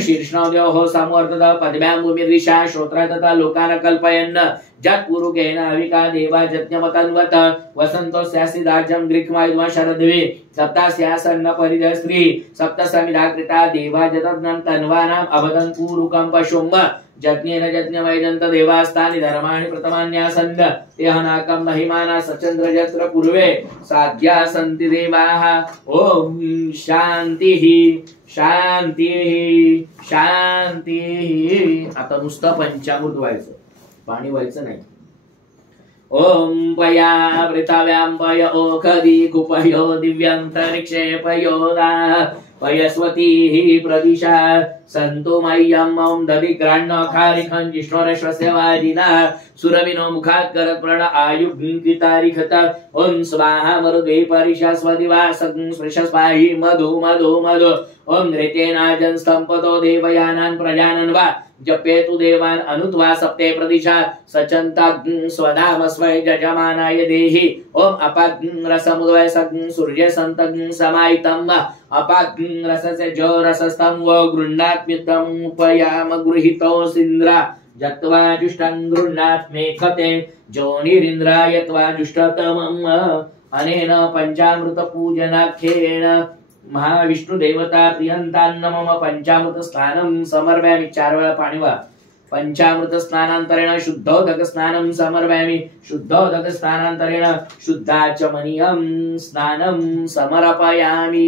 शीर्ष्णोद्योः समवर्तत पद्भ्यां भूमिर्विशा श्रोत्रा तथा लोकान् कल्पयन् जत्पुरुकेन अविका देवा जज्ञमतन्वत वसन्तो स्यासि दार्जं गृह्मायुध्मा शरद्वे सप्तास्यासन्न परिदः स्त्री सप्तसमिधा कृता देवा जतज्ञं तन्वानाम् अवदन् पूरुकं पशुम् जज्ञेन जज्ञवैदन्त देवास्तानि धर्माणि प्रथमान्यासन् ते हनाकं महिमाना सचन्द्र यत्र पूर्वे साध्या सन्ति देवाः। ॐ शान्तिः शान्तिः शान्तिः। आता नुसतं पंचामृत व्हायचं, पाणी व्हायचं नाही। ओम पया पृथाव्यां पय ओखदी कुपयो दिव्यंतरिक्षे पयोदा पयस्वती प्रदिशा सन्तु मह्यं ओम दधिग्राण्य खारिखं जिष्णोरेश्वस्य वाजिना सुरविनो मुखात् करत् प्रण आयुग्कितारिखत ओम स्वाहा मरुद्वे परिशा स्वदिवा सगं स्पृशस्पाहि मधु मधु मधु ओम नृत्येनाजन स्तंपतो देवयानान् प्रजानन् वा जपेतु देवान् अनुत्वा सप्ते प्रदिशा सचन्ताग् स्वधाम स्वै जजमानाय देहि ओम अपाग् रसमुद्वय सग् सूर्य सन्तग् समायितम् अपाग् रसस्य जो रसस्तं वो गृह्णात्म्युत्तम् उपयाम गृहीतो सिन्द्रा जत्वा जुष्टं गृह्णात् मेखते जोनिरिन्द्राय त्वा जुष्टतमम् अनेन पञ्चामृत पूजनाख्येन महाविष्णु देवता प्रियंतान्न मम पंचामृत स्नानं समर्पयामि। 4 वेळा पाणी वा। पंचामृत स्नानांतरेण शुद्धोदक स्नानं समर्पयामि। शुद्धोदक स्नानांतरेण शुद्धाचमनीयं स्नानं समर्पयामि।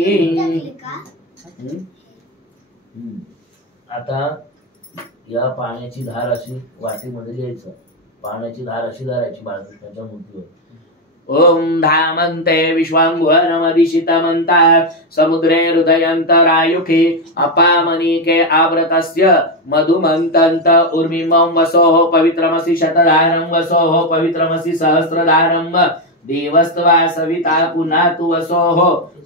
आता या पाण्याची धार अशी वाटीमध्ये घ्यायचं, पाण्याची धार अशी धरायची बाळकृष्णाच्या मूर्तीवर। ओम धामन्ते विश्वाम्भुवनमदिशितमन्ता समुद्रे हृदयन्तरायुखे अपामनीके आवृतस्य मधुमन्तन्त उर्मिमं वसोः पवित्रमसि शतधारं वसोः पवित्रमसि सहस्रधारं देवस्त्वा सविता पुनातु वसोः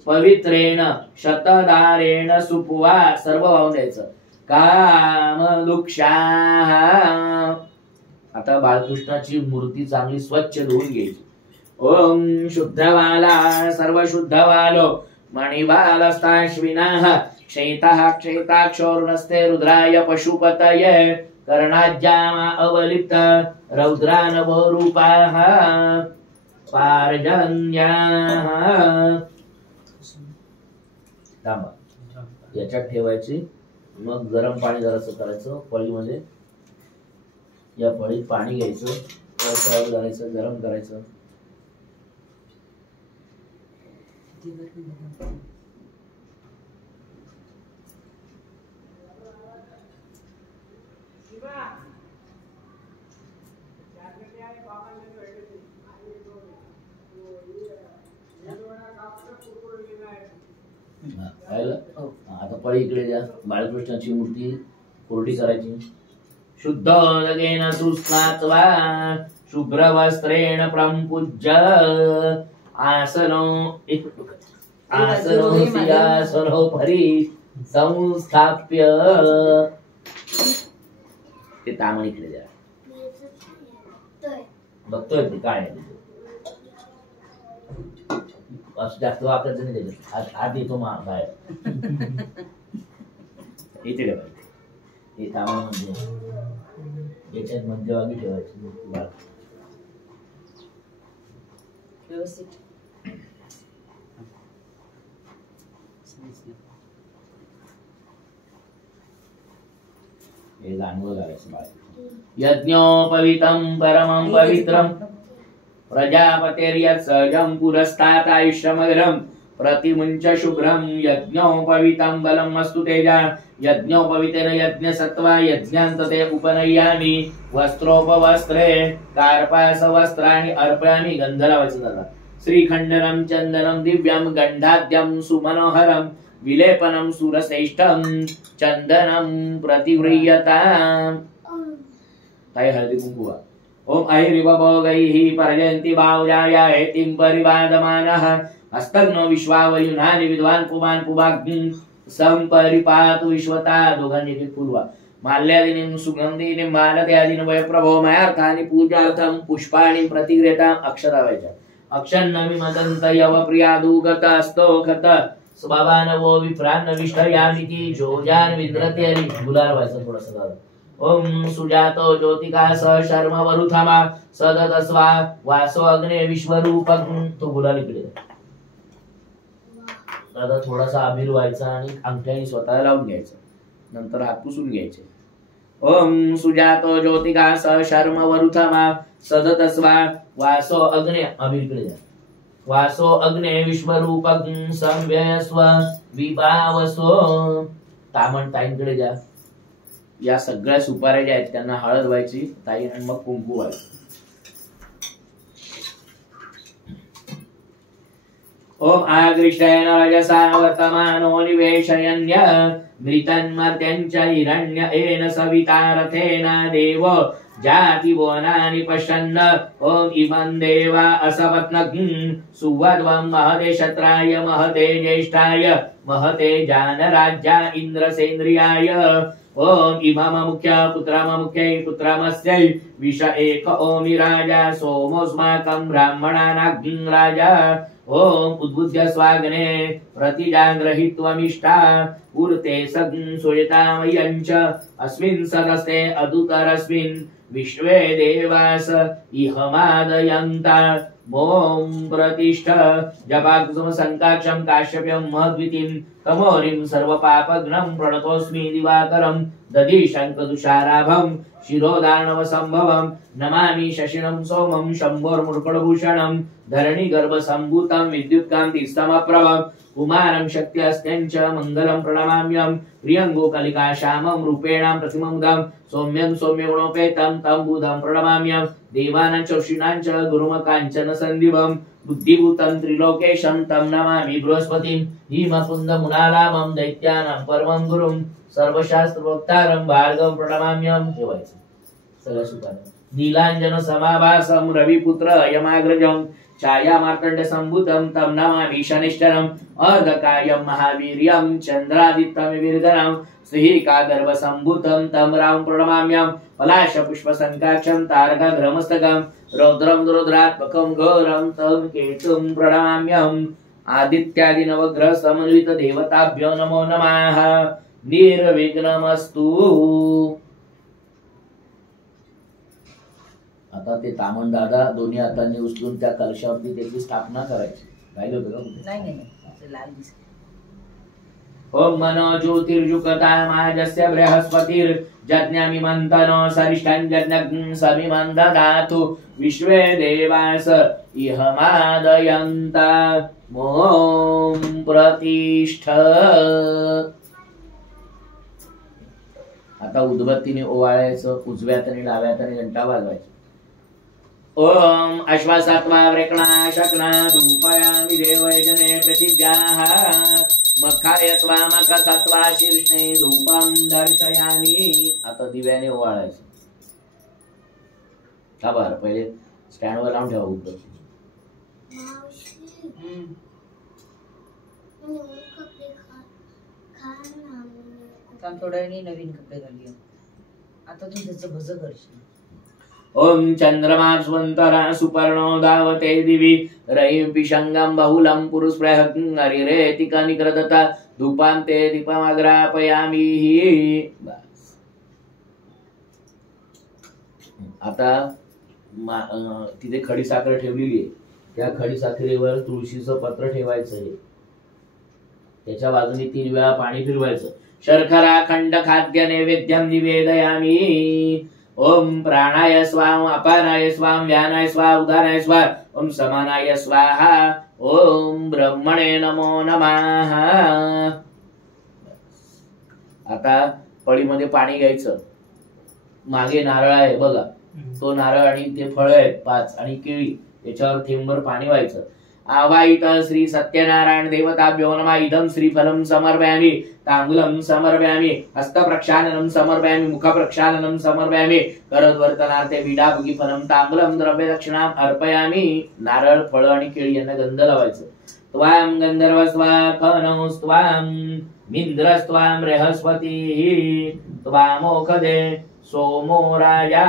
पवित्रेण शतधारेण सुपुवा। सर्व वाहून द्यायचं। कामलुक्षाः। आता बाळकृष्णाची मूर्ती चांगली स्वच्छ धुवून घ्यायची। ओम शुद्धवाला सर्व शुद्धवालो मणिबालस्ताश्विनाः क्षैताः क्षैताक्षोर्णस्ते रुद्राय पशुपतये कर्णाज्यामा अवलिप्त रौद्रानभोरूपाः पारजन्याः। थांबा, याच्यात ठेवायची, मग गरम पाणी जरासं करायचं पळीमध्ये। या पळीत पाणी घ्यायचं, त्यावर घालायचं, गरम करायचं। आता पळी इकडे द्या। बाळकृष्णाची मूर्ती कोरडी करायची। शुद्धोदकेन सुस्नात्वा शुभ्रवस्त्रेण प्रम्पूज्य आसनो सिंहासनोपरि संस्थाप्य। ते तामण इकडे द्या। बघतोय ते काय आहे। असं जास्त वापरायचं नाही त्याच्यात। आत येतो बाहेर। इथे ठेवायचं, हे तामण म्हणजे याच्यात मध्यभागी ठेवायची व्यवस्थित। हे गाणं घालायचं बाळ। यज्ञोपवीतं परमं पवित्रं प्रजापतिर्यत्सजं पुरस्तात् आयुष्यमग्रं प्रतिमुञ्च शुभ्रं यज्ञोपवीतं बलम् अस्तु तेजा यज्ञोपवीतेन यज्ञसत्त्वा यज्ञान्तते उपनय्यामि वस्त्रोपवस्त्रे कार्पासवस्त्राणि अर्पयामि। गंध लावायचं झाला। श्रीखण्डनं चन्दनं दिव्यं गंधाद्यं सुमनोहरं विलेपनं सुरश्रेष्ठं चन्दनं प्रतिगृह्यताम्। ताई हळदी कुंकुवा। ओम ऐरिवभोगैः पर्यन्ति भावजाया हेतिं परिवादमानः हस्तग्नो विश्वावयुनानि विद्वान् पुमान् पुभाग्निं संपरिपातु विश्वता। दोघांनी एक पूर्वा। माल्यादिनीं सुगंधीनीं मालत्यादीन वयप्रभो मयार्थानि पूजार्थं पुष्पाणि प्रतिगृह्यताम्। अक्षरावायच्या। अक्षन्नमि मदन्त यव प्रियादुगत स्तोखत स्वभावान वो विप्रान विष्टयामिति जोजान विंद्रते हरि गुलाल व्हायचं थोडंसं झालं. ओम सुजातो ज्योतिका स शर्म वरुथमा सदतस्वा वासो अग्ने विश्वरूपं. तो गुलाल इकडे आता थोडासा अबीर व्हायचा आणि अंगठ्याने स्वतःला लावून घ्यायचं, नंतर हात पुसून घ्यायचे. ओम सुजातो ज्योतिका स शर्म वरुथमा सदतस्वा वासो अग्ने अबीरकडे द्या. वासो अग्ने विश्वरूपं संव्यस्व विभावसो. तामण ताईंकडे द्या. या सगळ्या सुपाऱ्या ज्या आहेत त्यांना हळद व्हायची ताई आणि मग कुंकू व्हायचं. ओम आग्रिष्टेन रजसा वर्तमानो निवेशयन्य मृतन्मर्त्यञ्च हिरण्य एन सवितारथेन देव जाति वनानि पश्यन्. ओम इमं देवा असपत्नकं सुवद्वं महते क्षत्राय महते ज्येष्ठाय महते जानराज्या इन्द्रसेन्द्रियाय. ओम इमम मुख्य पुत्रम मुख्यै पुत्रमस्यै विष एक ओमि राजा सोमोस्माकं ब्राह्मणानाग्ं राजा. ओम उद्बुद्ध्य स्वाग्ने प्रतिजाग्रहित्वमिष्टा उर्ते सगं सुयतामयञ्च अस्मिन् सदस्ते अदुतरस्मिन् विश्वे देवास इहमादयन्ता. ओम प्रतिष्ठ जपाकुसुम संकाक्षं काश्यप्यं महद्वितीं तमोरिं सर्वपापघ्नं प्रणतोऽस्मि दिवाकरं दधि शङ्खदुषाराभं शिरोदार्णव संभवं नमामि शशिनं सोमं शम्भोर्मुकुटभूषणं धरणिगर्भसम्भूतं विद्युत्कान्तिस्तमप्रभं कुमारं शक्त्यस्त्यञ्च मङ्गलं प्रणमाम्यं प्रियङ्गो कलिकाश्यामं रूपेणां प्रतिममुदं सौम्यं सौम्यगुणोपेतं तं बुधं प्रणमाम्यं देवानां चौषिणां च गुरुमकाञ्चन सन्दीपं बुद्धिभूतं त्रिलोकेशं तं नमामि बृहस्पतिं हिमकुन्दमुनालामं दैत्यानां परमं गुरुं सर्वशास्त्रवक्तारं भार्गवं प्रणमाम्यं. ठेवायचं सगळं सुखानं. नीलांजन समाभासं रविपुत्र यमाग्रजं छाया मार्तंड संभूतं तं नमामि शनिश्चरं अर्धकायं महावीर्यं चंद्रादित्यं विवर्धनं श्रीका गर्भ संभूतं तं राम प्रणमाम्यं. पलाश पुष्प संकाक्षं तारकाग्रमस्तकं रौद्रं रुद्रात्मकं घोरं तं केतुं प्रणमाम्यं. आदित्यादि नवग्रह समन्वित देवताभ्यो नमो नमः. निर्विघ्नमस्तु. आता ते तामण दादा दोन्ही हातांनी उचलून त्या कलशावरती त्याची स्थापना करायची. राहिलं होतं का? नाही लाल दिसत. ओम मनो ज्योतिर्जुकता माजस्य बृहस्पतिर् जज्ञामि मंतनो सरिष्ठं जज्ञं समिमं ददातु विश्वे देवास इहमादयन्ता. ओम प्रतिष्ठ. आता उदबत्तीने ओवाळायचं, उजव्या हाताने डाव्या हाताने घंटा वाजवायची. ओम अश्वासात्वा व्रेकणा शकणा धूपयामि देवयजने पृथिव्याः मखायत्वा मखसत्वा शीर्ष्णे धूपं दर्शयामि. आता दिव्याने ओवाळायचं. का बरं पहिले स्टँडवर लावून ठेवा उदबत्ती. थोड्या वेळाने नवीन कपडे घालूया. आता तू त्याचं भज करशील. ओम चंद्रमा स्वंतरा सुपर्णो धावते दिवि रयिं पिशंगं बहुलं पुरुषप्रहं हरिरेति कनिकृदता धूपान्ते दीपमग्रापयामि. आता तिथे खडी साखर ठेवलेली आहे. त्या खडी साखरेवर तुळशीचं पत्र ठेवायचं आहे. त्याच्या बाजूने 3 वेळा पाणी फिरवायचं. शर्करा खंड खाद्य नैवेद्यं निवेदयामि. ओम प्राणाय स्वाम अपानाय स्वाम व्यानाय स्वा उदानाय स्वा ओम समानाय स्वाहा. ओम ब्रह्मणे नमो नमः. आता पळीमध्ये पाणी घ्यायचं. मागे नारळ आहे बघा, तो नारळ आणि ते फळ आहेत 5 आणि केळी, त्याच्यावर थेंबभर पाणी व्हायचं. आवाहित श्री सत्यनारायण देवताभ्यो नमः. इदं श्रीफलं समर्पयामि तांबूलं समर्पयामि हस्तप्रक्षालनं समर्पयामि मुखप्रक्षालनं समर्पयामि करद्वर्तनार्थे विडाभुगी फलं तांबूलं द्रव्यदक्षिणां अर्पयामि. नारळ फळ आणि केळी यांना गंध लावायचं. त्वां गंधर्वस्वाखनोस्त्वां मिन्द्रस्त्वां बृहस्पतिः त्वामोखदे सोमो राजा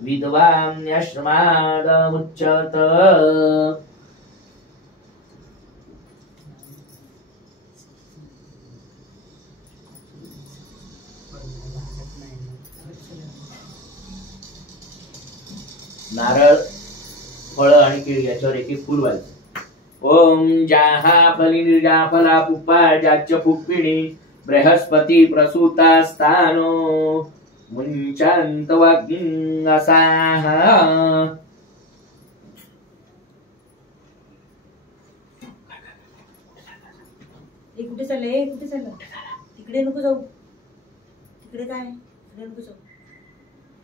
विद्वान्यश्मादमुच्यत. याच्यावर एक एक फुल व्हायचं. ओम जाहा फली निर्जा फला पुप्पा जाच्य फुक्पिणी बृहस्पती प्रसूता स्थानो मुंचांत असाहा. कुठे चालले? कुठे चाललं? तिकडे नको जाऊ. तिकडे काय? तिकडे नको जाऊ.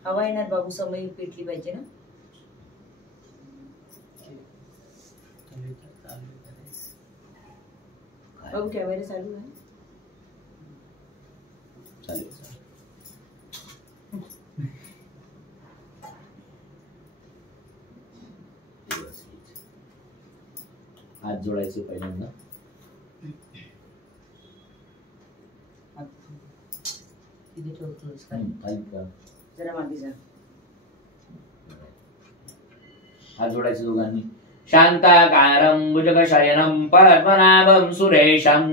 हवा येणार बाबू, समय पेटली पाहिजे ना. बाबू कॅमेरा चालू आहे. चालेल. हात जोडायचे पहिल्यांदा. जरा मागे जा. हात जोडायचे दोघांनी. शांताकारं भुजगशयनं पद्मनाभं सुरेशं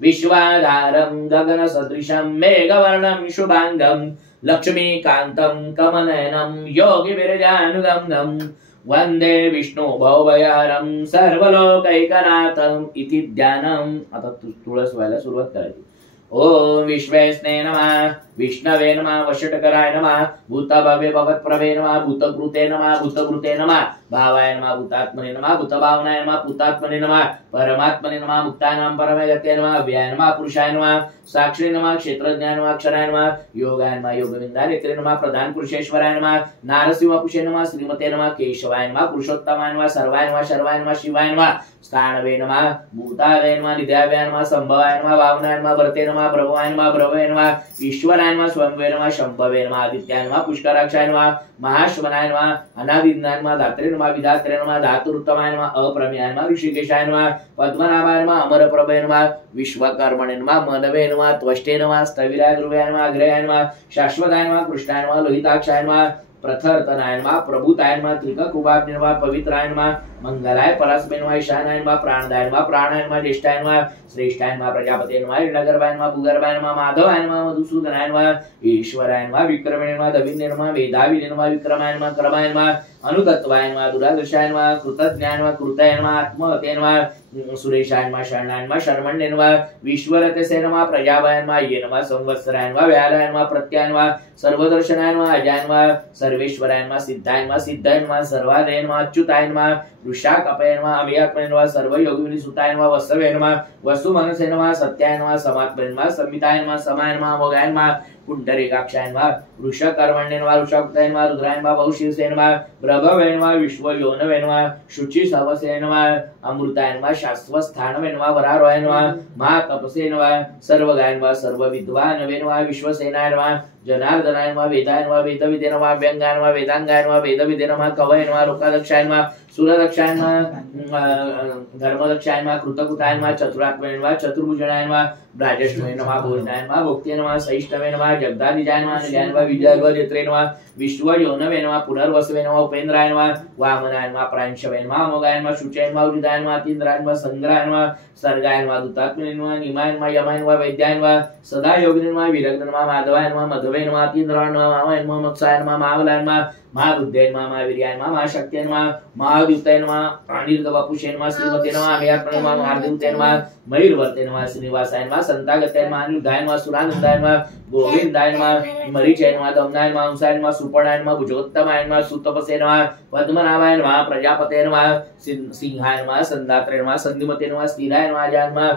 विश्वाधारं गगनसदृशं मेघवर्णं शुभांगं लक्ष्मीकान्तं कमलनयनं योगिविरजानुगं वंदे विष्णु भवभयहरं सर्वलोकैकनाथं इति ध्यानम्. आता तुळस व्हायला सुरुवात करायची. ओम विश्वेस्ने नमः विष्णवे नमः वषटकराय नमः भूतभव्य भवत्प्रभे नमः भूतकृते नमः भूतकृते नमः भावाय नमः भूतात्मने नमः भूतभावनाय नमः भूतात्मने नमः परमात्मने नमः मुक्तानां परमगते नमः अव्ययाय नमः पुरुषाय नमः साक्षी नमः क्षेत्रज्ञाय नमः अक्षराय नमः योगाय नमः योगविंदाय नमः प्रधान पुरुषेश्वराय नमः नारसिंहपुषे नमः श्रीमते नमः केशवाय नमः पुरुषोत्तमाय नमः सर्वाय नमः शर्वाय नमः शिवाय नमः स्थानवे नमः भूताय नमः निध्याय नमः संभवाय नमः भावनाय नमः भरते नमः प्रभवाय नमः प्रभवे नमः ईश्वराय नमः स्वयंवे नमः शंभवे नमः आदित्याय नमः पुष्कराक्षाय नमः महाश्वनाय नमः अनादिनाय नमः धात्रे नमः विधात्रे नमः धातुरुत्तमाय नमः अप्रमेयाय नमः ऋषिकेशाय नमः पद्मनाभाय नमः अमरप्रभवे नमः विश्वकर्मणे नमः मनवे नमः त्वष्टे नमः स्थविराय ध्रुवाय नमः अग्रयाय नमः शाश्वताय नमः कृष्णाय नमः लोहिताक्षाय नमः प्रथर्तनाय नमः प्रभुताय नमः त्रिककुबाग्ने नमः पवित्राय नमः मंगलाय परस्मै नमः ईशानाय नमः प्राणदाय नमः प्राणाय नमः ज्येष्ठाय नमः श्रेष्ठाय नमः प्रजापते नमः हिरण्यगर्भाय नमः भूगर्भाय नमः माधवाय नमः मधुसूदनाय नमः ईश्वराय नमः विक्रमणे नमः दविन्ने नमः मेधाविने नमः विक्रमाय नमः क्रमाय नमः अनुतत्वाय नमः दुरादर्शाय नमः कृतज्ञाय नमः कृताय नमः आत्महते नमः सुरेशाय नमः शरणाय नमः शर्मण्ये नमः विश्वरतसे नमः प्रजावाय नमः ये नमः संवत्सराय नमः व्यालाय नमः प्रत्याय नमः सर्वदर्शनाय नमः अजाय नमः सर्वेश्वराय नमः सिद्धाय नमः सिद्धाय नमः सर्वादय नमः अच्युताय नमः ऋषाकपय नमः अभियात्मने नमः सर्वयोगिनी सुताय नमः वत्सवे नमः वसुमनसे नमः सत्याय नमः समात्मने नमः संहिताय नमः समाय नमः मोगाय नमः पुंडरीकाक्षाय नमः वृषकर्मण्ये नमः वृषभक्ताय नमः रुद्राय नमः बहुशीर्षे नमः प्रभवे नमः विश्वयोनवे नमः शुचि सवसे नमः अमृताय नमः शाश्वतस्थानवे नमः वरारोहाय नमः महातपसे नमः सर्वगाय नमः सर्वविद्वानवे नमः विश्वसेनाय नमः जनार्दनाय नमः वेदाय नमः वेदविदे नमः व्यंगाय नमः वेदांगाय नमः वेदविदे नमः कवये नमः लोकादक्षाय नमः सुरदक्षाय नमः धर्मदक्षाय नमः कृतकृताय नमः चतुरात्मने नमः चतुर्भुजनाय नमः ब्राजष्टवे नमः भोजनाय नमः भोक्ते नमः सहिष्णवे नमः जगदादिजाय नमः निलयाय नमः विजयध्वजत्रे नमः विश्वयोनवे नमः पुनर्वसवे नमः उपेन्द्राय नमः वामनाय नमः प्रांशवे नमः अमोघाय नमः शुचये नमः उदिताय नमः अतीन्द्राय नमः संग्राय नमः सर्गाय नमः दूतात्मने नमः निमाय नमः यमाय नमः वैद्याय नमः सदा योगिने नमः विरग्न नमः माधवाय नमः मधवे नमः अतीन्द्राय नमः मामाय नमः मत्साय नमः महाबलाय नमः महाबुद्धे नमः महावीर्याय नमः महाशक्त्यै नमः महाद्युताय नमः अनिर्गवापुषे नमः श्रीमते नमः अभयात्मने नमः महादेवते नमः मयूरवर्ते नमः श्रीनिवासाय नमः संतागत्याय नमः अनिरुद्धाय नमः सुरानंदाय नमः गोविंदाय नमः मरीचाय नमः दमनाय नमः अंसाय नमः सुपर्णाय नमः भुजोत्तमाय नमः सुतपसे नमः पद्मनाभाय नमः प्रजापते नमः सिंहाय नमः संदात्रे नमः संधिमते नमः स्थिराय नमः अजाय नमः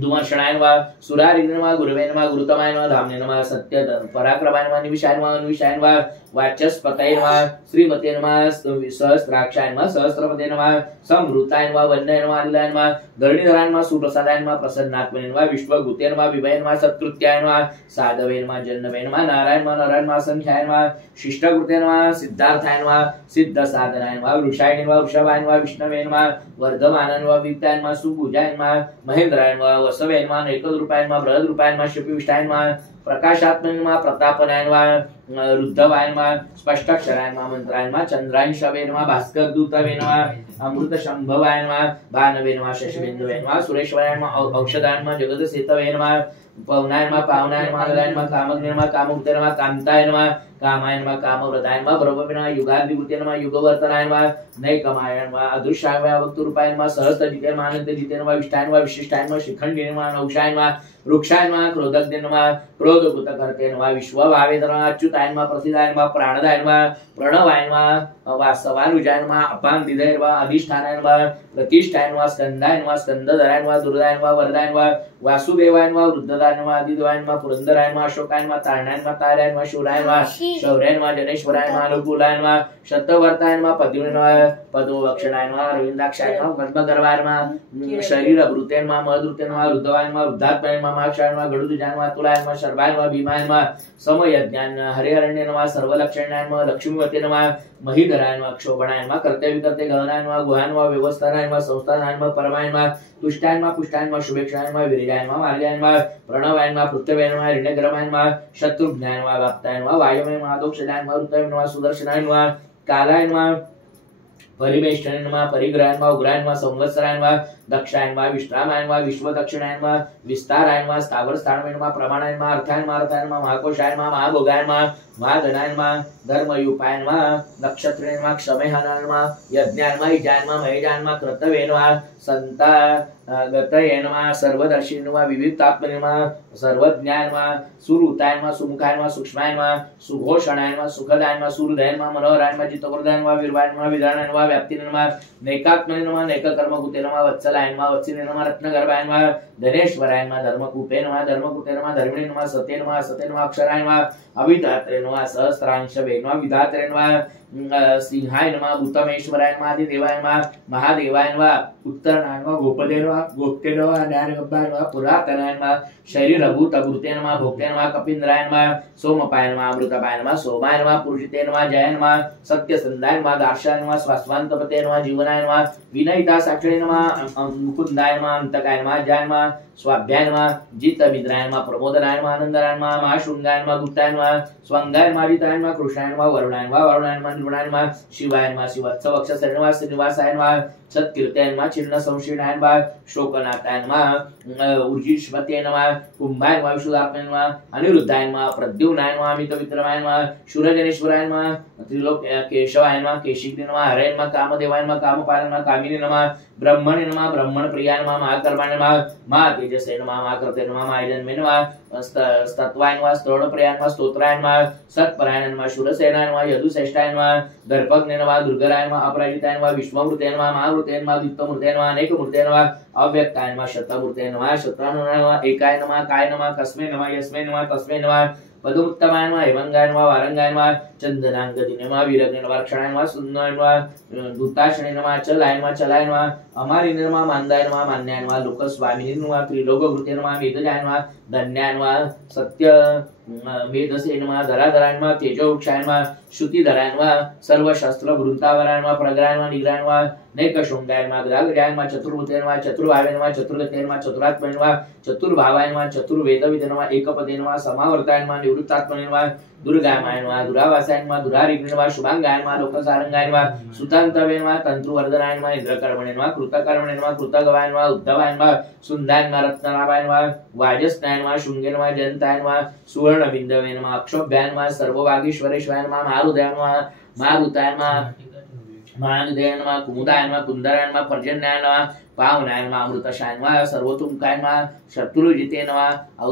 दुमर्षणाय नमः सुरारिग्ने नमः गुरुवे नमः गुरुतमाय नमः धामने नमः सत्य पराक्रमाय नमः निविषाय नमः अनुविषाय नमः वाचस्पतये नमः श्रीमते नमः सहस्राक्षाय नमः सहस्रपते नमः संवृताय नमः वन्याय नमः अनिलाय नमः धरणीधराय नमः सुप्रसादाय नमः प्रसन्नात्मने नमः विश्वभूते नमः विभय नमः सत्कृत्याय नमः साधवे नमः जन्नवे नमः नारायण नमः संख्याय नमः शिष्टकृते नमः सिद्धार्थाय नमः सिद्ध साधनाय नमः वृषाय नमः वृषभाय नमः विष्णवे नमः वर्धमानाय नमः वित्ताय नमः सुपूजाय नमः महेंद्राय नमः वसवे नमः नैकद्रूपाय नमः बृहद्रूपाय नमः शपिविष्टाय नमः प्रकाशात्मने नमः प्रतापनाय नमः रुद्धवाय नमः स्पष्टाक्षराय नमः मंत्राय नमः चंद्रांशवे नमः भास्कर दूतवे नमः अमृत शंभवाय नमः भानवे नमः शशिबिंदवे नमः सुरेश्वराय नमः औषधाय नमः जगदसेतवे नमः पवनाय नमः पावनाय नमः ललाय नमः कामग्ने नमः कामोक्ते नमः कांताय नमः कामाय नमः कामव्रताय नमः ब्रह्मविनाय युगाधिपते नमः युगवर्तनाय नमः नैकमाय नमः अदृश्याय नमः वक्तुरूपाय नमः सहस्त्रजिते नमः अनन्तजिते नमः विष्टाय नमः विशिष्टाय नमः शिखण्डे नमः नौषाय नमः वृक्षाय नमः क्रोधज्ञ नमः क्रोधकृतकर्ते नमः विश्वभावे नमः अच्युताय नमः प्रसिद्धाय नमः प्राणदाय नमः प्रणवाय नमः वासवानुजाय नमः अपान्तिदाय नमः अधिष्ठानाय नमः प्रतिष्ठाय नमः स्कंदाय नमः स्कंदधराय नमः दुर्गाय नमः वरदाय नमः वासुदेवाय नमः रुद्रदाय नमः आदिदेवाय नमः पुरंदराय नमः अशोकाय नमः तारणाय नमः ताराय नमः शूराय नमः शौर्याय नमः जनेश्वराय नमः अनुकूलाय नमः शतवर्ताय नमः पद्मिने नमः पदोवक्षणाय नमः रविंदाक्षाय नमः पद्मगर्भाय नमः शरीरभृते नमः मधुते नमः रुद्रवाय नमः रुद्धात्माय नमः महाक्षाय नमः गरुडध्वजाय नमः तुलाय नमः शर्वाय नमः भीमाय नमः समयज्ञाय नमः हरिहरण्ये नमः सर्वलक्षणाय नमः लक्ष्मीवते नमः महीधराय नमः क्षोभणाय नमः कर्ते विकर्ते गहनाय नमः गुहाय नमः व्यवस्थानाय नमः संस्थानाय नमः परमाय नमः तुष्टाय नमः पुष्टाय नमः शुभेक्षाय नमः विरजाय नमः मार्गाय नमः प्रणवाय नमः पृथ्व्याय नमः हिरण्यगर्भाय नमः शत्रुघ्नाय नमः वाप्ताय नमः वायुमय नमः दोक्षदाय नमः ऋताय नमः सुदर्शनाय नमः कालाय नमः परिवेष्टनाय नमः परिग्रहाय नमः उग्राय नमः संवत्सराय नमः दक्षाय नमः विश्रामाय नमः विश्वदक्षिणाय नमः विस्ताराय नमः स्थावर स्थानवे नमः प्रमाणाय नमः अर्थाय नमः अर्थाय नमः महाकोशाय नमः महाभोगाय नमः महागणाय नमः धर्मयूपाय नमः नक्षत्राय नमः क्षमेहानाय नमः यज्ञाय नमः इजाय नमः महेजाय नमः क्रतवे नमः संता गतये नमः सर्वदर्शी नमः विविधतात्मने नमः सर्वज्ञाय नमः सुरुताय नमः सुमुखाय नमः सूक्ष्माय नमः सुघोषणाय नमः सुखदाय नमः सूर्यदाय नमः मनोहराय नमः चित्तप्रदाय नमः वीरवाय नमः विधानाय नमः व्याप्तिने नमः नैकात्मने नमः नैककर्मभूते नमः वत्सलाय नमः वत्सिने नमः रत्नगर्भाय नमः धनेश्वराय नमः धर्मकूपे नमः धर्मकूते नमः धर्मिणे नमः सते नमः अक्षराय नमः अविधात्रे नमः सहस्रांशवे नमः विधात्रे नमः सिंहाय नमः भूतमेश्वराय नमः आदिदेवाय नमः महादेवाय नमः उत्तरनाय नमः गोपदे नमः गोप्ते नमः न्यायगब्बाय नमः पुरातनाय नमः शरीरभूतभूते नमः भोक्ते नमः कपिन्द्राय नमः सोमपाय नमः अमृतपाय नमः सोमाय नमः पुरुषिते नमः जय नमः सत्यसंधाय नमः दार्शाय नमः स्वास्वान्तपते नमः जीवनाय नमः विनयिता साक्षिणे नमः मुकुन्दाय नमः अंतकाय नमः जय नमः स्वाभ्याय नमः जितमिद्राय नमः प्रमोदनाय नमः आनंदनाय नमः महाशृंगाय नमः गुप्ताय नमः स्वांगाय नमः विताय नमः कृष्णाय नमः वरुणाय नमः निर्गुणाय नमः शिवाय नमः शिवत्सवक्षसरे नमः श्रीनिवासाय नमः सत्कीर्त्याय नमः छिन्न संशीर्णाय नमः शोकनाथाय नमः ऊर्जिष्मते नमः कुंभाय नमः विशुद्धात्मने नमः अनिरुद्धाय नमः प्रद्युम्नाय नमः अमितविक्रमाय नमः शूरजनेश्वराय नमः त्रिलोक केशवाय नमः केशिग्ने नमः हरे नमः कामदेवाय नमः कामपालाय नमः कामिने नमः ब्रह्मणे नमः ब्रह्मण प्रियाय नमः महाकर्माय नमः महातेजसे नमः महाकृते नमः महाजन्मे नमः स्तत्वाय नमः स्तोत्रप्रियाय नमः स्तोत्राय नमः सत्पराय नमः शूरसेनाय नमः यदुश्रेष्ठाय नमः दर्पज्ञे नमः दुर्गराय नमः अपराजिताय नमः विश्वमूर्ते नमः महामूर्ते नमः दीप्तमूर्ते नमः अनेकमूर्ते नमः अव्यक्ताय नमः शतमूर्ते नमः शतानुनाय नमः एकाय नमः काय नमः कस्मै नमः यस्मै नमः तस्मै नमः पदमुत्तमाय नमः हेमंगाय नमः वारंगाय नमः चंदनांगदिने नमः वीरग्ने नमः रक्षणाय नमः सुन्नाय नमः दूताशने नमः चलाय नमः अमारिने नमः मान्दाय नमः मान्याय नमः लोकस्वामिने नमः त्रिलोकभृते नमः वेदजाय नमः धन्याय नमः सत्य वेदसे नमः धराधराय नमः तेजोवृक्षाय नमः श्रुतिधराय नमः सर्वशस्त्र वृंतावराय नमः प्रग्राय नमः निग्राय नमः नैकशृंगाय नमः गदागजाय नमः चतुर्भुते नमः चतुर्भावे नमः चतुर्गते नमः चतुरात्मने नमः चतुर्भावाय नमः चतुर्वेदविदे नमः एकपदे नमः समावर्ताय नमः निवृत्तात्मने नमः दुर्गामाय नमः दुरावासाय नमः दुरारिग्ने नमः शुभांगाय नमः लोकसारंगाय नमः सुतांतवे नमः तंतुवर्धनाय नमः इंद्रकर्मणे नमः कृतकर्मणे नमः कृतगवाय नमः उद्धवाय नमः सुंदाय नमः रत्ननाभाय नमः वाजस्नाय नमः शुंगे नमः जयंताय नमः सुवर्णबिंदवे नमः अक्षोभ्याय नमः सर्ववागीश्वरेश्वराय नमः महारुद्राय नमः महाभूताय नमः महानिधयाय नमः कुमुदाय नमः कुंदराय नमः पर्जन्याय नमः पावनाय नमः अमृतशाय नमः सर्वतुमुखाय नमः शत्रुजिते नमः